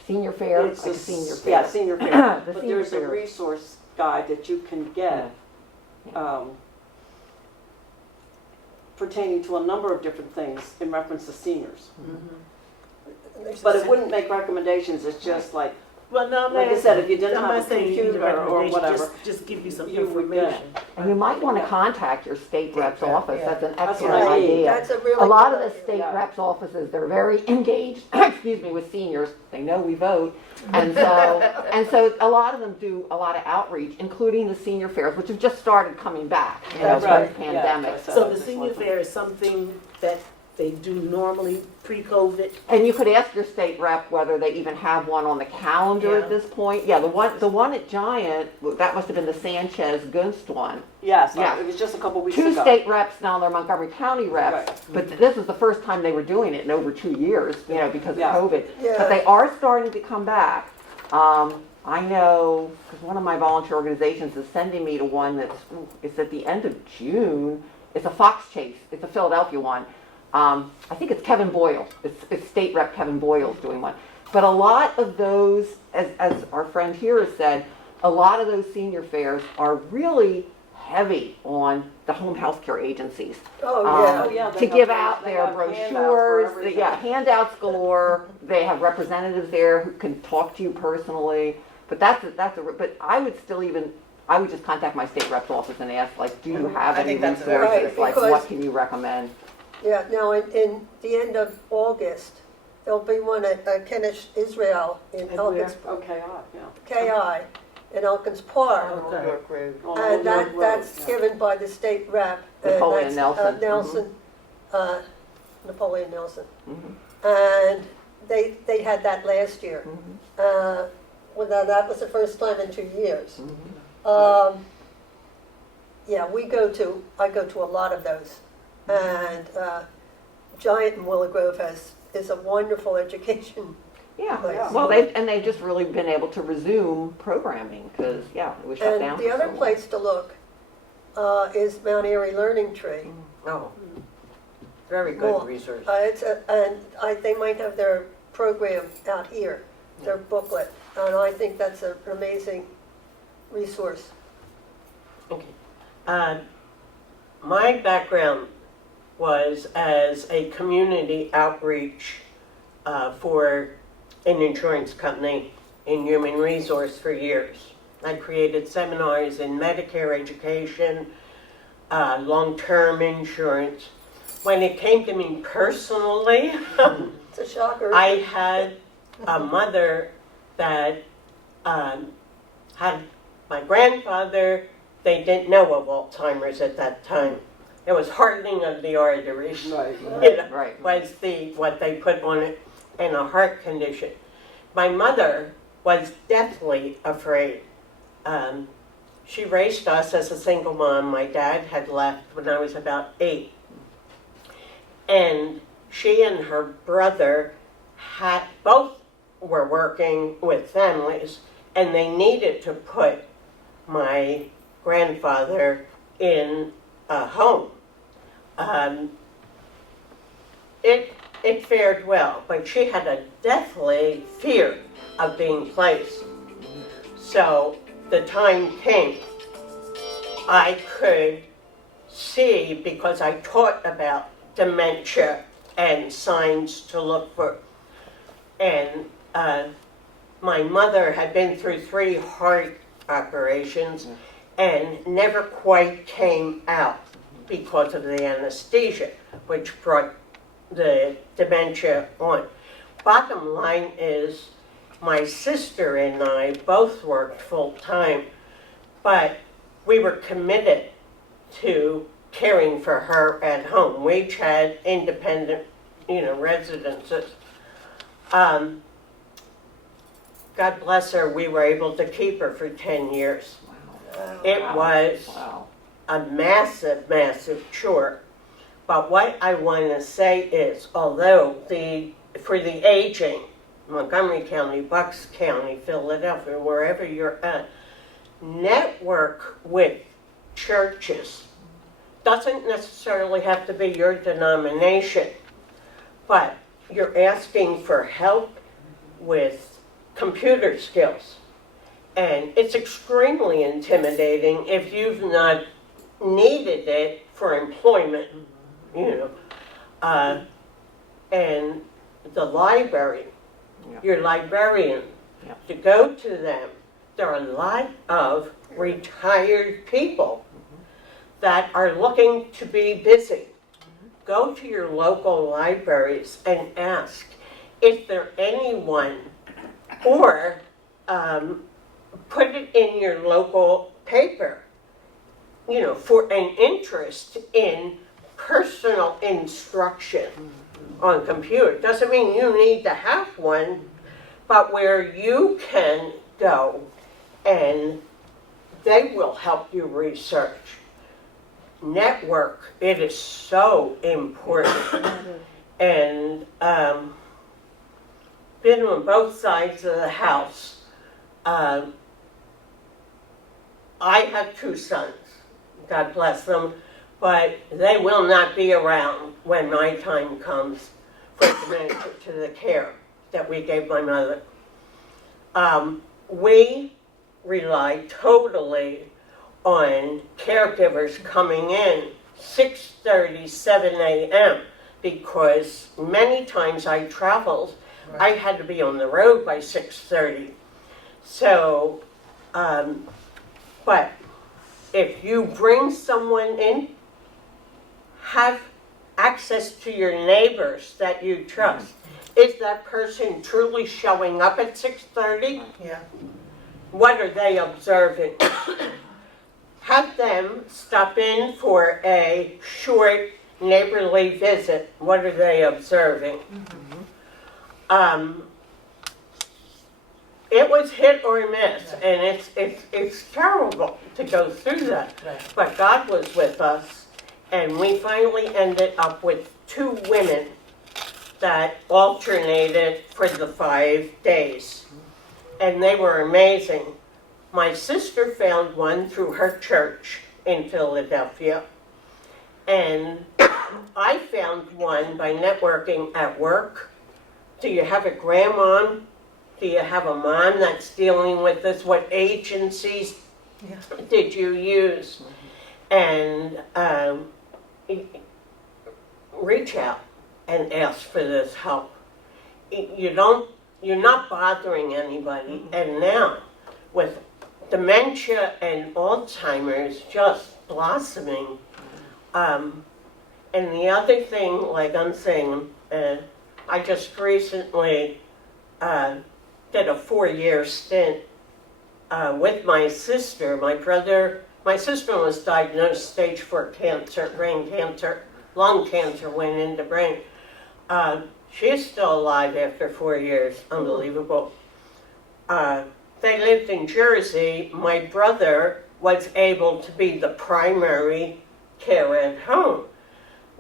Senior fair, it's like a senior fair. Yeah, senior fair. The But senior there's a fair. resource guide that you can get pertaining to a number of different things in reference to seniors. But it wouldn't make recommendations, it's just like, Well, no, I'm like I not- said, if you didn't I'm have not a saying you need a computer or recommendation, whatever, just give you some you would get it. information. And you might want to contact your state rep's office, that's an That's excellent what I mean. idea. That's a really A lot of good the idea. state Yeah. reps' offices, they're very engaged, excuse me, with seniors. They know we vote. And so a lot of them do a lot of outreach, including the senior fairs, which have just started coming back, you know, That's right. post-pandemic. Yeah, So the senior fair is something that they do normally pre-COVID? And you could ask your state rep whether they even have one on the calendar Yeah. at this point. Yeah, the one at Giant, that must have been the Sanchez-Gunst one. Yes, Yeah. it was just a couple weeks Two ago. state reps, now they're Montgomery County reps, Right. but this is the first time they were doing it in over 2 years, you know, because of Yeah. COVID. Yeah. But they are starting to come back. I know, because one of my volunteer organizations is sending me to one it's at the end of June. It's a fox chase. It's a Philadelphia one. I think it's Kevin Boyle. It's State Rep Kevin Boyle's doing one. But a lot of those, as our friend here has said, a lot of those senior fairs are really heavy on the home health care agencies. Oh, Oh, yeah. yeah, To they give have- out they their have handouts for brochures, everything. handouts galore. They have representatives there who can talk to you personally. But but I would just contact my state rep's office and ask, like, do you have I any think that's resources? very good. Like, Because- what can you recommend? Yeah, now in the end of August, there'll be one at Kenish Israel in At Elkins, Okay, yeah. KI, in Elkins Park. Okay. York Road. On And Old York Road, that's yeah. given by the state rep. and Napoleon that's, Nelson. Napoleon Nelson. Mhm. And they had that last year. Mhm. Well, that was the first time in 2 years. Mhm. Yeah, I go to a lot of those. And Giant in Willow Grove is a wonderful education. Yeah, place. well, they've just really been able to resume programming because, it was shut down And for the so other long. place to look is Mount Airy Learning Tree. Oh, very Well, good resource. They might have their program out here, their booklet, and I think that's an amazing resource. Okay. My background was as a community outreach for an insurance company in human resource for years. I created seminars in Medicare education, long-term insurance. When it came to me personally, It's a shocker. I had a mother that had my grandfather. They didn't know of Alzheimer's at that time. It was hardening of the arteries. Right. You know, Right. was what they put on it, and a heart condition. My mother was deathly afraid. She raised us as a single mom. My dad had left when I was about 8. And she and her brother both were working with families, and they needed to put my grandfather in a home. It fared well, but she had a deathly fear of being placed. So the time came. I could see, because I taught about dementia and signs to look for. And my mother had been through 3 heart operations and never quite came out. because of the anesthesia, which brought the dementia on. Bottom line is, my sister and I both worked full-time, but we were committed to caring for her at home. We each had independent, residences. God bless her, we were able to keep her for 10 years. Wow. It was Wow. a massive, massive chore. But what I want to say is, although for the aging, Montgomery County, Bucks County, Philadelphia, wherever you're at, network with churches. Doesn't necessarily have to be your denomination, but you're asking for help with computer skills. And it's extremely intimidating if you've not needed it for employment, and the library, Yeah. your librarian, Yeah. to go to them. There are a lot of retired people that are looking to be busy. Go to your local libraries and ask, is there anyone, or put it in your local paper, for an interest in personal instruction on computer. Doesn't mean you need to have one, but where you can go and they will help you research. Network, it is so important. And been on both sides of the house. I have 2 sons, God bless them, but they will not be around when my time comes for dementia to the care that we gave my mother. We rely totally on caregivers coming in 6:30, 7 a.m. because many times I traveled, I had to be on the road by 6:30. So, but if you bring someone in, have access to your neighbors that you trust. Is that person truly showing up at 6:30? Yeah. What are they observing? Have them stop in for a short neighborly visit. What are they observing? It was hit or miss, and it's terrible to go through that. Right. But God was with us, and we finally ended up with 2 women that alternated for the 5 days. And they were amazing. My sister found one through her church in Philadelphia. And I found one by networking at work. Do you have a grandma? Do you have a mom that's dealing with this? What agencies did you use? And reach out and ask for this help. You're not bothering anybody. And now, with dementia and Alzheimer's just blossoming, and the other thing, like I'm saying, I just recently did a 4-year stint with my sister. My sister was diagnosed stage 4 cancer, brain cancer, lung cancer went into brain. She's still alive after 4 years, unbelievable. They lived in Jersey. My brother was able to be the primary care at home.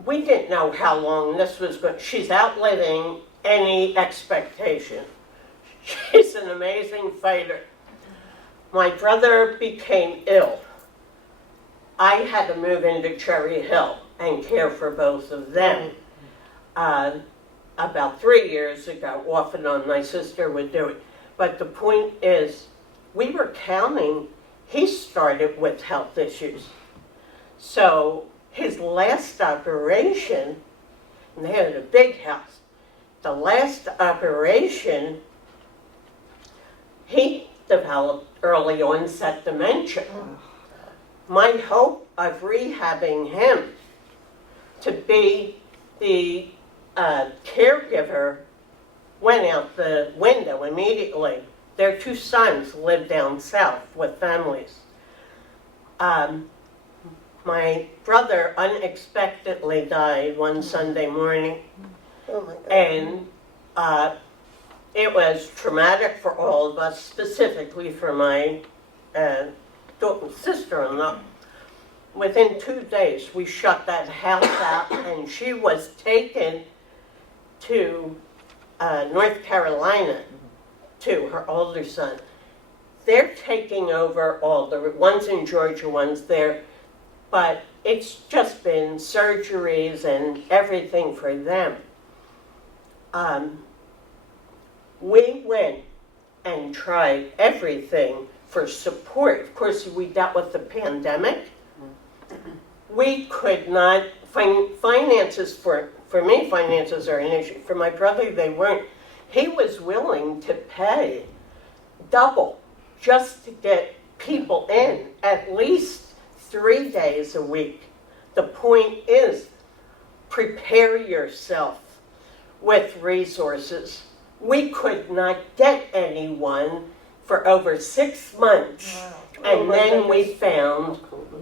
We didn't know how long this was going. She's outliving any expectation. She's an amazing fighter. My brother became ill. I had to move into Cherry Hill and care for both of them. About 3 years ago, off and on, my sister would do it. But the point is, we were counting, he started with health issues. So his last operation, and they had a big house, the last operation, he developed early onset dementia. my hope of rehabbing him to be the caregiver went out the window immediately. Their 2 sons live down south with families. My brother unexpectedly died one Sunday morning, Oh my God. and it was traumatic for all of us, specifically for my sister-in-law. Within 2 days, we shut that house out, and she was taken to North Carolina to her older son. They're taking over all the ones in Georgia, ones there, but it's just been surgeries and everything for them. We went and tried everything for support. Of course, we dealt with the pandemic. We could not find finances for me. Finances are an issue. For my brother, they weren't. He was willing to pay double just to get people in at least 3 days a week. The point is, prepare yourself with resources. We could not get anyone for over 6 months. Wow. And then we found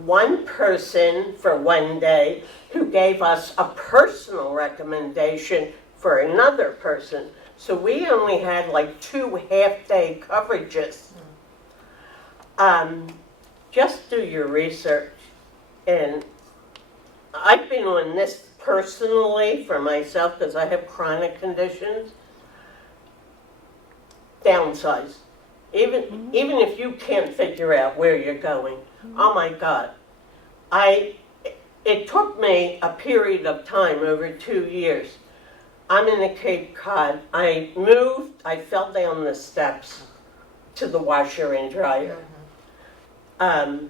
one person for one day who gave us a personal recommendation for another person. So we only had like 2 half-day coverages. Just do your research. And I've been on this personally for myself because I have chronic conditions. Downsize. Even if you can't figure out where you're going. Oh my God. It took me a period of time, over 2 years. I'm in the Cape Cod. I moved, I fell down the steps to the washer and dryer. The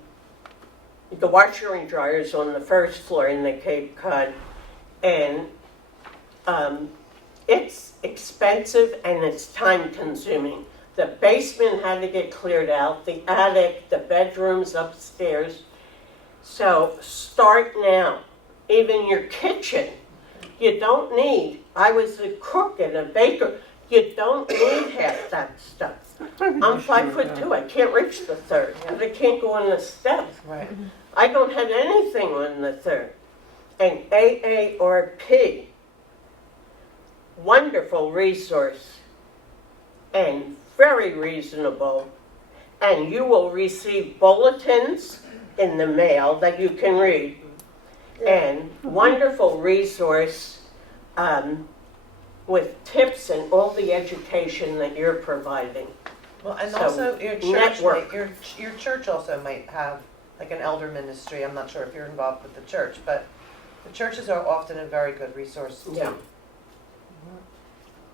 washer and dryer is on the first floor in the Cape Cod. And it's expensive and it's time consuming. The basement had to get cleared out, the attic, the bedrooms upstairs. So start now. Even your kitchen. You don't need, I was a cook and a baker, you don't need half that stuff. I'm 5'2", I can't reach the third, and I can't go on the steps. Right. I don't have anything on the third. And AARP, wonderful resource, and very reasonable, and you will receive bulletins in the mail that you can read, and wonderful resource with tips and all the education that you're providing. Well, and So, also your church, network. your church also might have like an elder ministry. I'm not sure if you're involved with the church, but the churches are often a very good resource too. Yeah.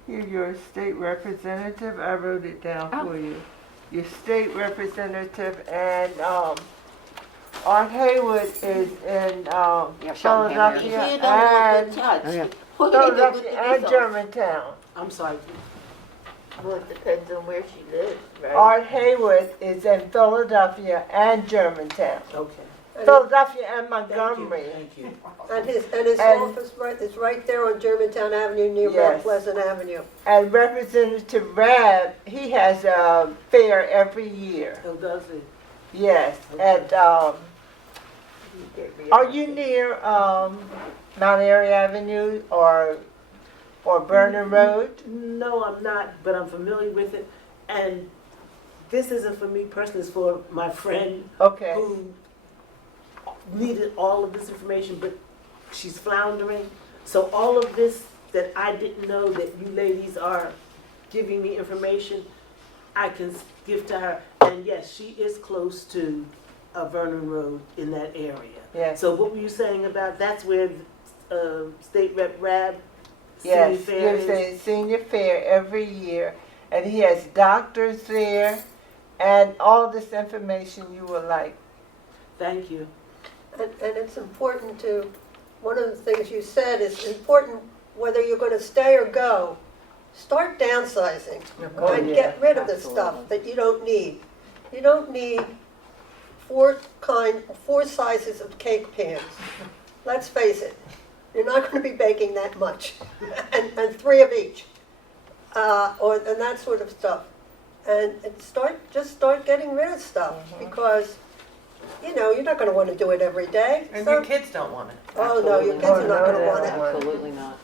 Here, your state representative, I wrote it down for you. Your state representative, and Art Haywood is in Philadelphia If you don't want and the church, Oh, yeah. who can go to Philadelphia and this? Germantown. I'm sorry. Well, it depends on where she lives, right? Art Haywood is in Philadelphia and Germantown. Okay. And Philadelphia and Thank you. Montgomery. Thank you. his And- office is right there on Germantown Avenue near Yes. Mount Pleasant Avenue. And Representative Rab, he has a fair every year. Oh, does it? Yes, at, are you near Mount Airy Avenue or Burnham Road? No, I'm not, but I'm familiar with it. And this isn't for me personally, it's for my friend Okay, who needed all of this information, but she's floundering. So all of this that I didn't know that you ladies are giving me information, I can give to her. And yes, she is close to Vernon Road in that area. yes, So what were you saying about, that's where State Rep Rab yes, Senior Fair there's is? a senior fair every year, and he has doctors there, and all this information you will like. Thank you. And it's important to, one of the things you said is important whether you're going to stay or go, start downsizing. Oh, And yeah, get rid of the absolutely. stuff that you don't need. You don't need four sizes of cake pans. Let's face it, you're not gonna be baking that much, and three of each, and that sort of stuff. And just start getting rid of stuff, because, you're not gonna wanna do it every day. And So- your kids don't want it. Oh, no, your kids are not gonna want it. Absolutely not.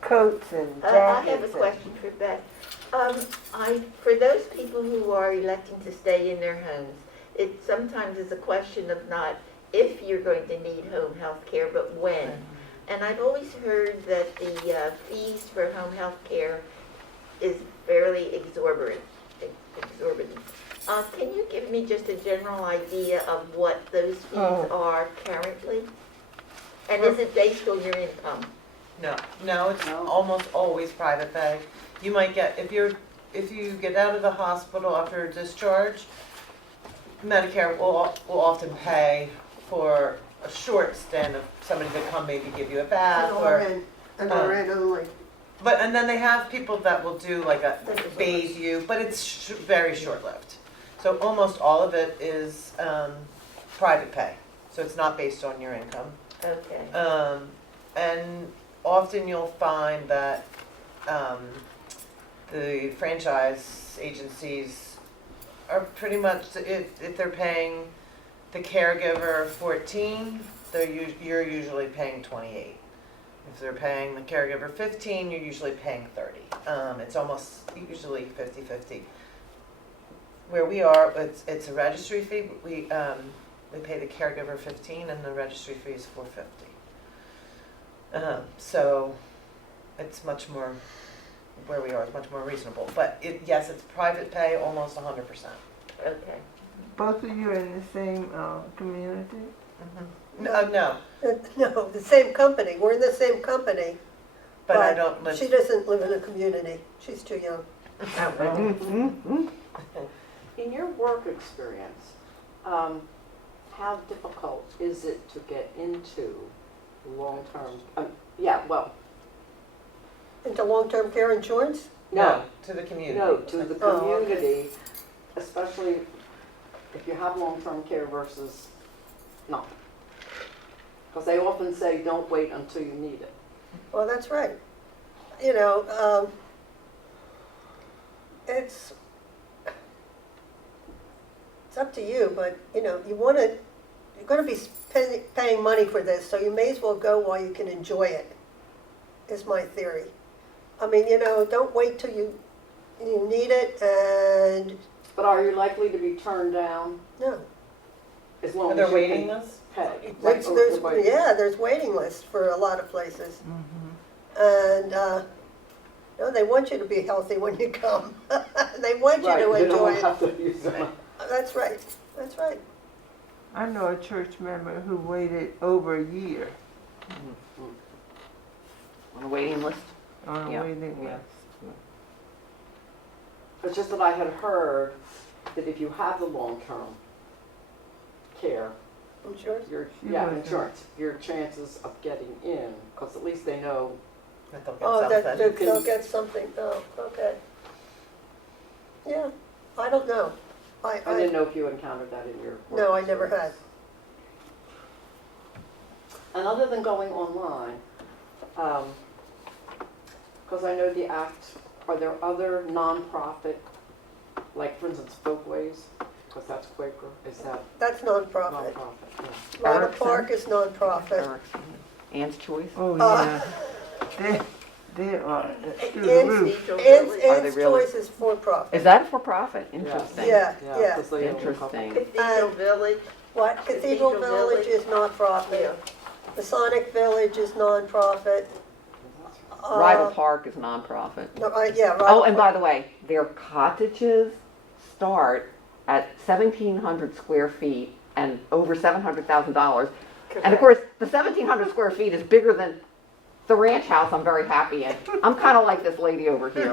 Coats and I have a jackets. question for Beth. For those people who are electing to stay in their homes, it sometimes is a question of not if you're going to need home health care, but when. And I've always heard that the fees for home health care is fairly exorbitant. Can you give me just a general idea of what those fees are currently? And is it based on your income? No, it's almost always private pay. You might get, if you get out of the hospital after discharge, Medicare will often pay for a short stint of somebody to come maybe give you a bath An RN only. and then they have people that will do like a bathe you, but it's very short-lived. So almost all of it is private pay, so it's not based on your income. Okay. And often you'll find that the franchise agencies are pretty much, if they're paying the caregiver 14, you're usually paying 28. If they're paying the caregiver 15, you're usually paying 30. It's almost usually 50-50. Where we are, it's a registry fee. We pay the caregiver 15, and the registry fee is $450. So it's much more, where we are is much more reasonable. But yes, it's private pay, almost 100%. Okay. Both of you are in the same community? No, No, the same company, we're in the same company. but I don't live. She doesn't live in a community, she's too young. In your work experience, how difficult is it to get into long-term, Into long-term care insurance? No, to the community. No, to the Oh, okay. community, especially if you have long-term care versus not. Because they often say, don't wait until you need it. Well, that's right. It's up to you, but, you're gonna be paying money for this, so you may as well go while you can enjoy it, is my theory. I mean, don't wait till you need it, and, But are you likely to be turned down no. as long Are as there you waiting can lists? pay? There's waiting lists for a lot of places. And, they want you to be healthy when you come. They want you Right, to you enjoy don't it. have to use them. That's right, that's right. I know a church member who waited over a year On a waiting list? on a Yeah. waiting Yeah. list. It's just that I had heard that if you have the long-term care, Insurance? insurance, your chances of getting in, because at least they know. That they'll get Oh, something. they'll get something, oh, okay. Yeah, I don't know. I didn't know if you encountered that in your work. No, I never had. And other than going online, because I know the act, are there other nonprofit, like for instance, Walkways, because that's Quaker, is that That's nonprofit. nonprofit? Yeah. Rana Erickson. Park is nonprofit. Erickson. Ann's Choice? Oh, Uh, yeah. They are through the roof. Cathedral Ann's Village. Are they really? Choice is for-profit. Is that for profit? Interesting. Yeah, Yeah, yeah. 'cause they own a couple. Interesting. Cathedral Village. What? Cathedral Cathedral Village Village. is nonprofit. Yeah. Masonic Village is nonprofit. Rival Park is nonprofit. Yeah, Rival Oh, and by Park. the way, their cottages start at 1,700 square feet and over $700,000. And of course, the 1,700 square feet is bigger than the ranch house I'm very happy in. I'm kind of like this lady over here.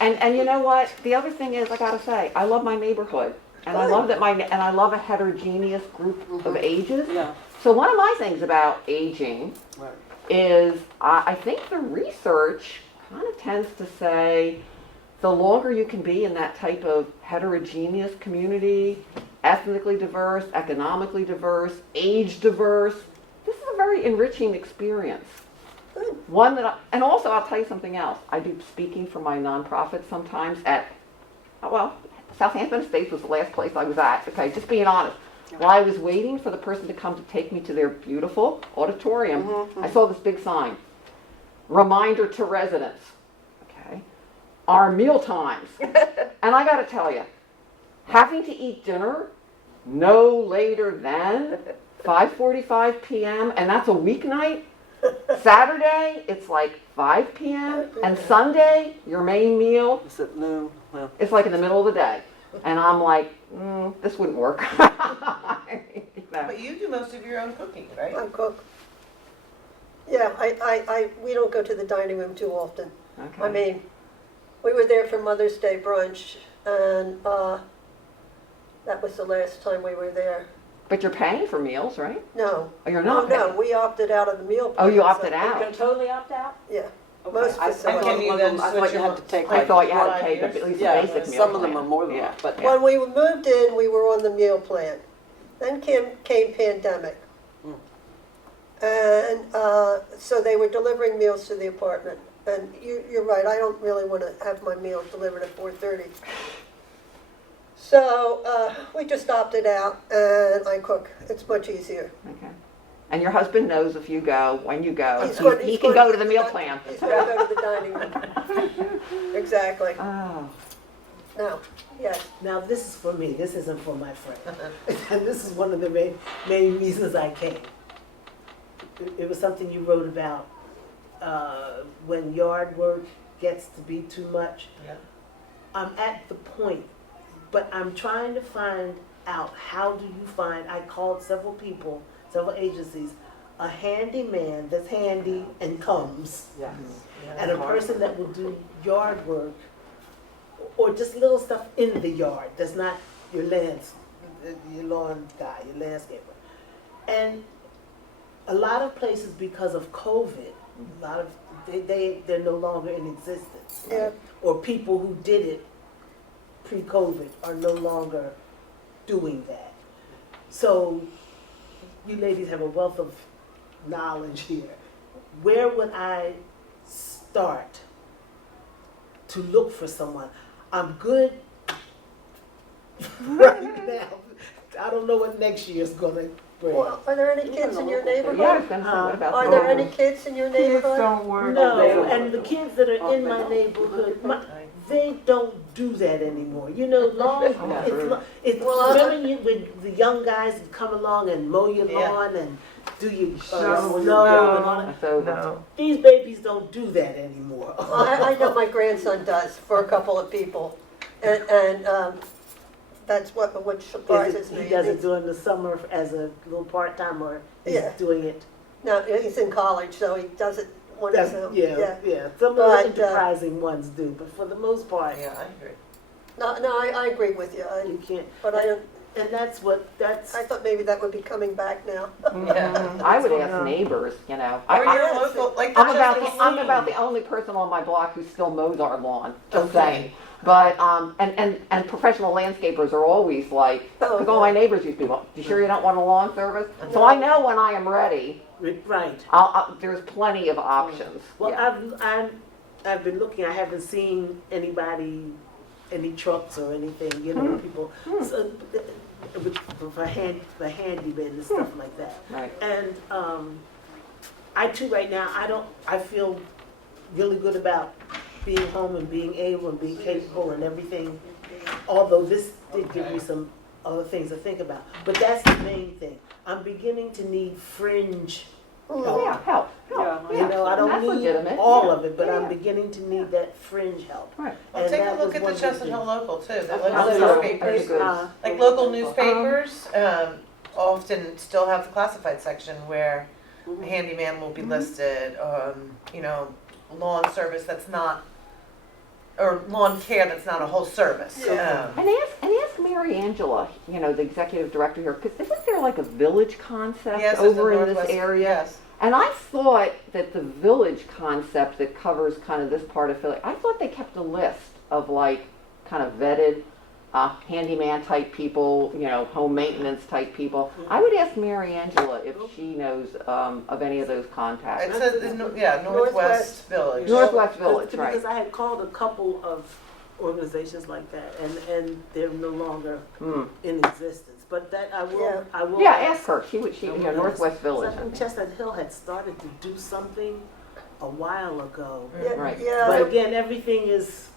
And you know what? The other thing is, I gotta say, I love my neighborhood. And I love that I love a heterogeneous group of ages. Yeah, So one of my things about aging right. is I think the research kind of tends to say the longer you can be in that type of heterogeneous community, ethnically diverse, economically diverse, age diverse. This is a very enriching experience. One that, and also I'll tell you something else. I do speaking for my nonprofit sometimes at, well, Southampton Estates was the last place I was at, okay, just being honest. While I was waiting for the person to come to take me to their beautiful auditorium, I saw this big sign, reminder to residents, okay, our meal times. And I gotta tell you, having to eat dinner no later than 5:45 p.m., and that's a weeknight. Saturday, it's like 5 p.m., and Sunday, your main meal It's at noon. Well, it's like in the middle of the day. And I'm like, this wouldn't work. But you do most of your own cooking, right? I cook. Yeah, we don't go to the dining room too often. Okay. I mean, we were there for Mother's Day brunch, and that was the last time we were there. But you're paying for meals, right? No. Oh, you're not No, paying? we opted out of the meal Oh, plan. you opted so- You out? can totally opt out? Yeah. okay. Most I facilities. Can you thought then I switch thought you your had to take I like thought you had to 5 take years? at least yeah, a basic meal some of them plan. are more than Yeah. that, but When we moved in, we were on the meal plan. Then came pandemic. And so they were delivering meals to the apartment. And you're right, I don't really want to have my meals delivered at 4:30. So we just opted out, and I cook. It's much easier. Okay. And your husband knows if you go, when you go, He's he going- he he's can going go to the meal plan. He's going to go to the dining room. Exactly. Oh, No, yes. Now, this is for me, this isn't for my friend. And this is one of the main reasons I came. It was something you wrote about, when yard work gets to be too much. Yeah. I'm at the point, but I'm trying to find out, how do you find, I called several people, several agencies, a handyman that's handy and comes, yes. and a person that will do yard work, or just little stuff in the yard, that's not your lawn guy, your landscaper. And a lot of places, because of COVID, a lot of, they're no longer in existence. Yeah. Or people who did it pre-COVID are no longer doing that. So you ladies have a wealth of knowledge here. Where would I start to look for someone? I'm good right now. I don't know what next year's gonna bring. Well, are there any kids in your neighborhood? yeah, I was gonna say, what about Are the- there any kids in your Kids neighborhood? don't work. No, and the kids that are in my neighborhood, they don't do that anymore. You know, it's Well, remember when the young guys would come along and mow your Yeah. lawn and do your No, and all that. That's over. No. These babies don't do that anymore. Well, I know my grandson does for a couple of people, and that's what surprises me. He does it during the summer as a little part-time, or he's Yeah. doing it. No, he's in college, so he does it once. Yeah. Some of the But, enterprising ones do, but for the most part, Yeah, I agree. No, I agree with you. you can't. But I don't. And that's. I thought maybe that would be coming back now. I would ask neighbors, you know. Or your Yes. local, like the I'm about the only person on my block who still mows our lawn, just Okay. saying. But, and professional landscapers are always like, because all my neighbors used to be, well, you sure you don't want a lawn service? So I know when I am ready, Right. there's plenty of options. Well, Yeah. I've been looking. I haven't seen any trucks or anything. You know, people so, for handymen and stuff like that. Right. And I too, right now, I feel really good about being home and being able and being capable and everything. Although this did give me some other things to think about. But that's the main thing. I'm beginning to need fringe help. Yeah, help. Yeah. You know, I don't That's need legitimate. all Yeah. of it, but Yeah. I'm beginning to need that fringe help. Right. Well, And take a that look was at one the of the Chestnut Hill things. local too, the That's local good. newspapers. That's Like local newspapers often still have the classified section where a handyman will be listed, lawn service that's not, or lawn care that's not a whole service. Yeah. And ask Mary Angela, you know, the executive director here, because isn't there like a village concept Yes, there's over the in this Northwest- area? Yes. And I thought that the village concept that covers kind of this part of Philly, I thought they kept a list of like kind of vetted handyman type people, home maintenance type people. I would ask Mary Angela if she knows of any of those contacts. It says, Northwest Village. Northwest Village, right. Because I had called a couple of organizations like that, and they're no longer in existence. But that I will. Yeah, ask her. She, I will Northwest ask. Village. I think Chestnut Hill had started to do something a while ago. Yeah, Right. But again, everything is.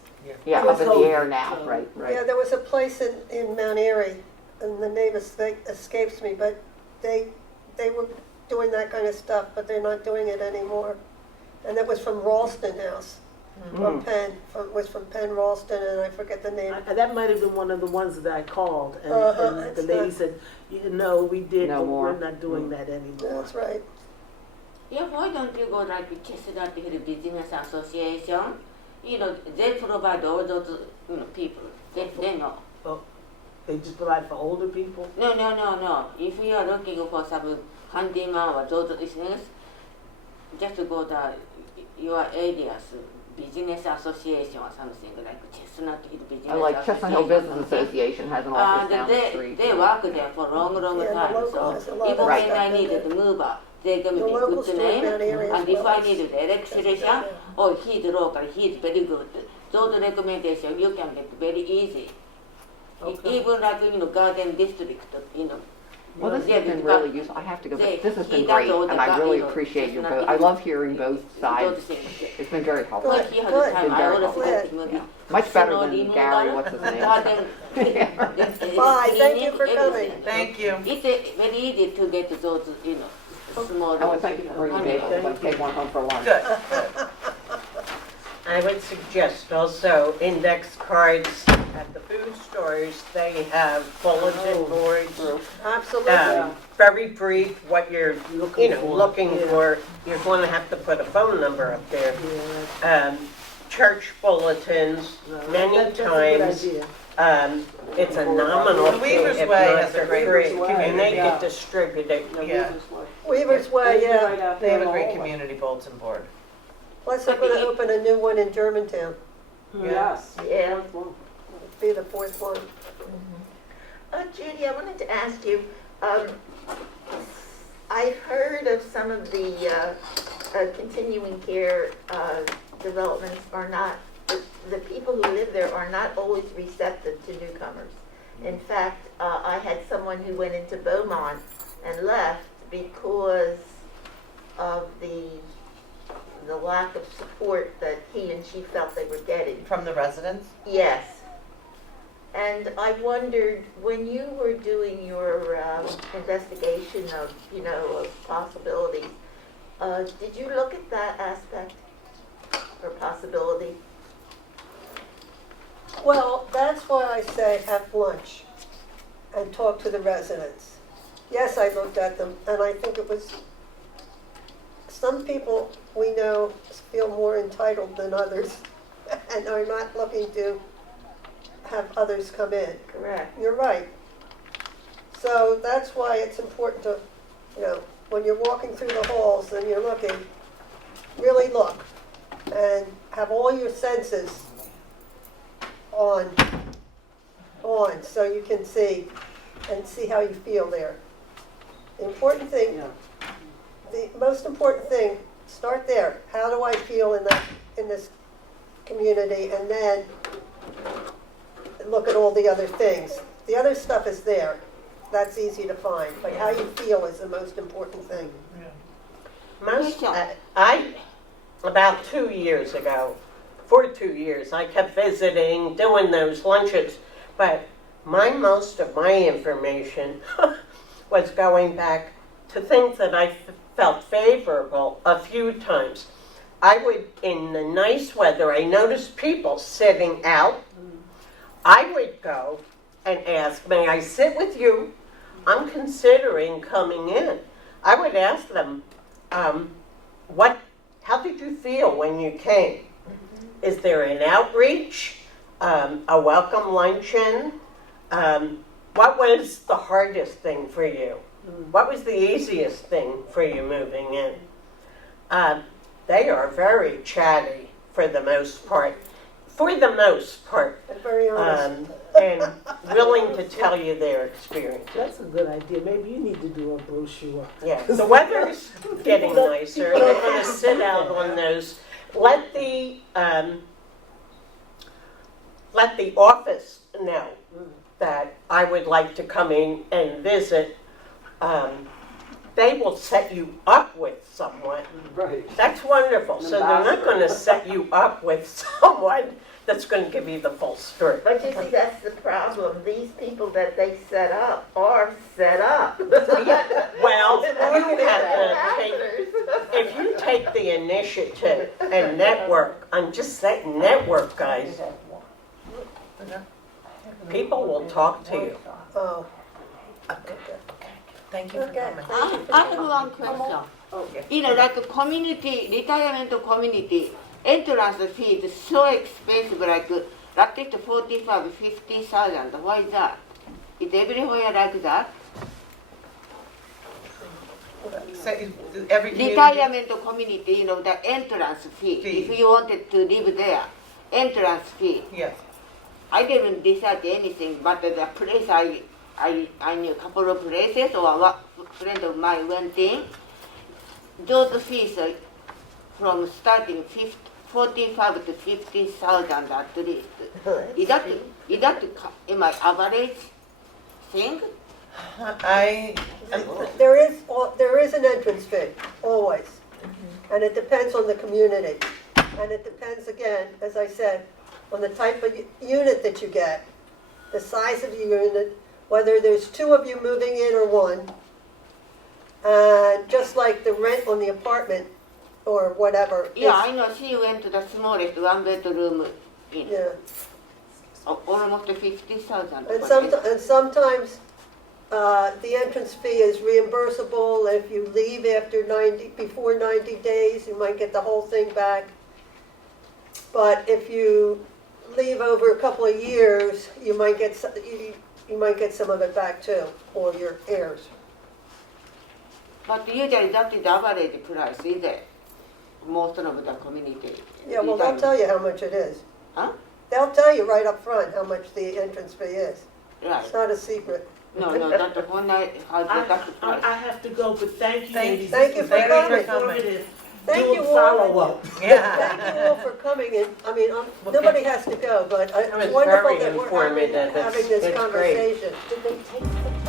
Yeah, up in the air now, right, Yeah, there was a place in Mount Airy, and the name escapes me, but they were doing that kind of stuff, but they're not doing it anymore. And that was from Ralston House, from Penn, was from Penn Ralston, and I forget the name. That might have been one of the ones that I called, and the it's lady not- said, we did, No but more. we're not doing that anymore. That's right. Yeah, why don't you go like Chestnut Hill Business Association? They provide all those people. They know. They just provide for older people. No. If you are looking for some handyman or those things, just go to your area's business association or something like Chestnut Hill Business I like Chestnut Hill Business Association has an office down the And street. they work there for a long Yeah, the time. local has a So lot of even Right. when I stuff in needed there. to move, they give me The a local good store name. in that area And as if well. I needed the electrician, he's local, he's very good. Those recommendations you can get very easy. Okay. Even like garden district, Well, this Yeah, has been because really useful. I have to go they- back. This has he been does great, all the and I gu- really you know, appreciate your Chestnut both. I Hill. love hearing both those sides. things. It's been very helpful. Good. Like he has Good. time, I Very always helpful. get movie. Yeah. Much better Snow than removal, Gary, what's his name? garden, Bye, thank you for cleaning, coming. everything. Thank you. It's very easy to get those, small. I want to thank you for bringing bagels. I'm going to take one home for lunch. Good. I would suggest also index cards at the food stores. They have bulletin boards. Absolutely. Very brief, what you're, Looking for. looking Yeah. for. You're going to have to put a phone number up there. Yeah, Church bulletins, many that's a good times. idea. It's a nominal The fee Weaver's if Way not has a for great free, community. and they Yeah. get distributed. Yeah. Weaver's Way, yeah. They have a great community bulletin board. Plus, they're gonna open a new one in Germantown. Yes. Yeah. Be the fourth one. Judy, I wanted to ask you, I've heard of some of the continuing care developments are not, the people who live there are not always receptive to newcomers. In fact, I had someone who went into Beaumont and left because of the lack of support that he and she felt they were getting. From the residents? Yes. And I wondered, when you were doing your investigation of, of possibilities, did you look at that aspect or possibility? Well, that's why I say have lunch and talk to the residents. Yes, I looked at them, and I think it was, some people we know feel more entitled than others and are not looking to have others come in. Correct. You're right. So that's why it's important to, when you're walking through the halls and you're looking, really look and have all your senses on so you can see and see how you feel there. The important thing, the most important thing, start there. How do I feel in this community? And then look at all the other things. The other stuff is there. That's easy to find. But how you feel is the most important thing. About 2 years ago, for 2 years, I kept visiting, doing those lunches, but most of my information was going back to things that I felt favorable a few times. I would, in the nice weather, I noticed people sitting out. I would go and ask, may I sit with you? I'm considering coming in. I would ask them, how did you feel when you came? Is there an outreach, a welcome luncheon? What was the hardest thing for you? What was the easiest thing for you moving in? They are very chatty for the most part. And very honest. And tell you their experiences. That's a good idea. Maybe you need to do a brochure. Yeah, the weather's getting nicer, and they're gonna sit out on those. Let the office know that I would like to come in and visit. They will set you up with someone. Right. That's wonderful. So they're not gonna set you up with someone that's gonna give you the full story. But you see, that's the problem. These people that they set up are set up. Well, you have to take, if you take the initiative and network, I'm just saying network, guys. People will talk to you. Oh, Thank you for okay. coming. I have one question. You know, like a community, retirement community, entrance fee is so expensive, like at least 45, 50,000. Why is that? Is everywhere like that? So every community, Retirement community, you know, the entrance fee. Fee. If you wanted to live there, entrance fee. yes. I didn't decide anything, but the place I knew a couple of places, or a friend of mine went in. Those fees are from starting 45 to 50,000 at least. Is that am I average thing? There is an entrance fee, always. And it depends on the community. And it depends, again, as I said, on the type of unit that you get, the size of the unit, whether there's two of you moving in or one. And just like the rent on the apartment or whatever. Yeah, is- I know. She went to the smallest one bedroom in Yeah. almost 50,000. And sometimes the entrance fee is reimbursable. If you leave before 90 days, you might get the whole thing back. But if you leave over a couple of years, you might get some of it back too, or your heirs. But usually that is the average price, is it? Most of the community. Yeah, well, they'll tell you how much it is. Huh? They'll tell you right up front how much the entrance fee is. Right. It's not a secret. No, that's when I had that's the price. I have to go, but thank you, ladies. thank you This for was very coming. informative. Thank Do you a all. follow-up. Yeah. Thank you all for coming, and, I mean, nobody has to go, but It was it's wonderful very that we're informative. having this It's great. conversation. Did they take the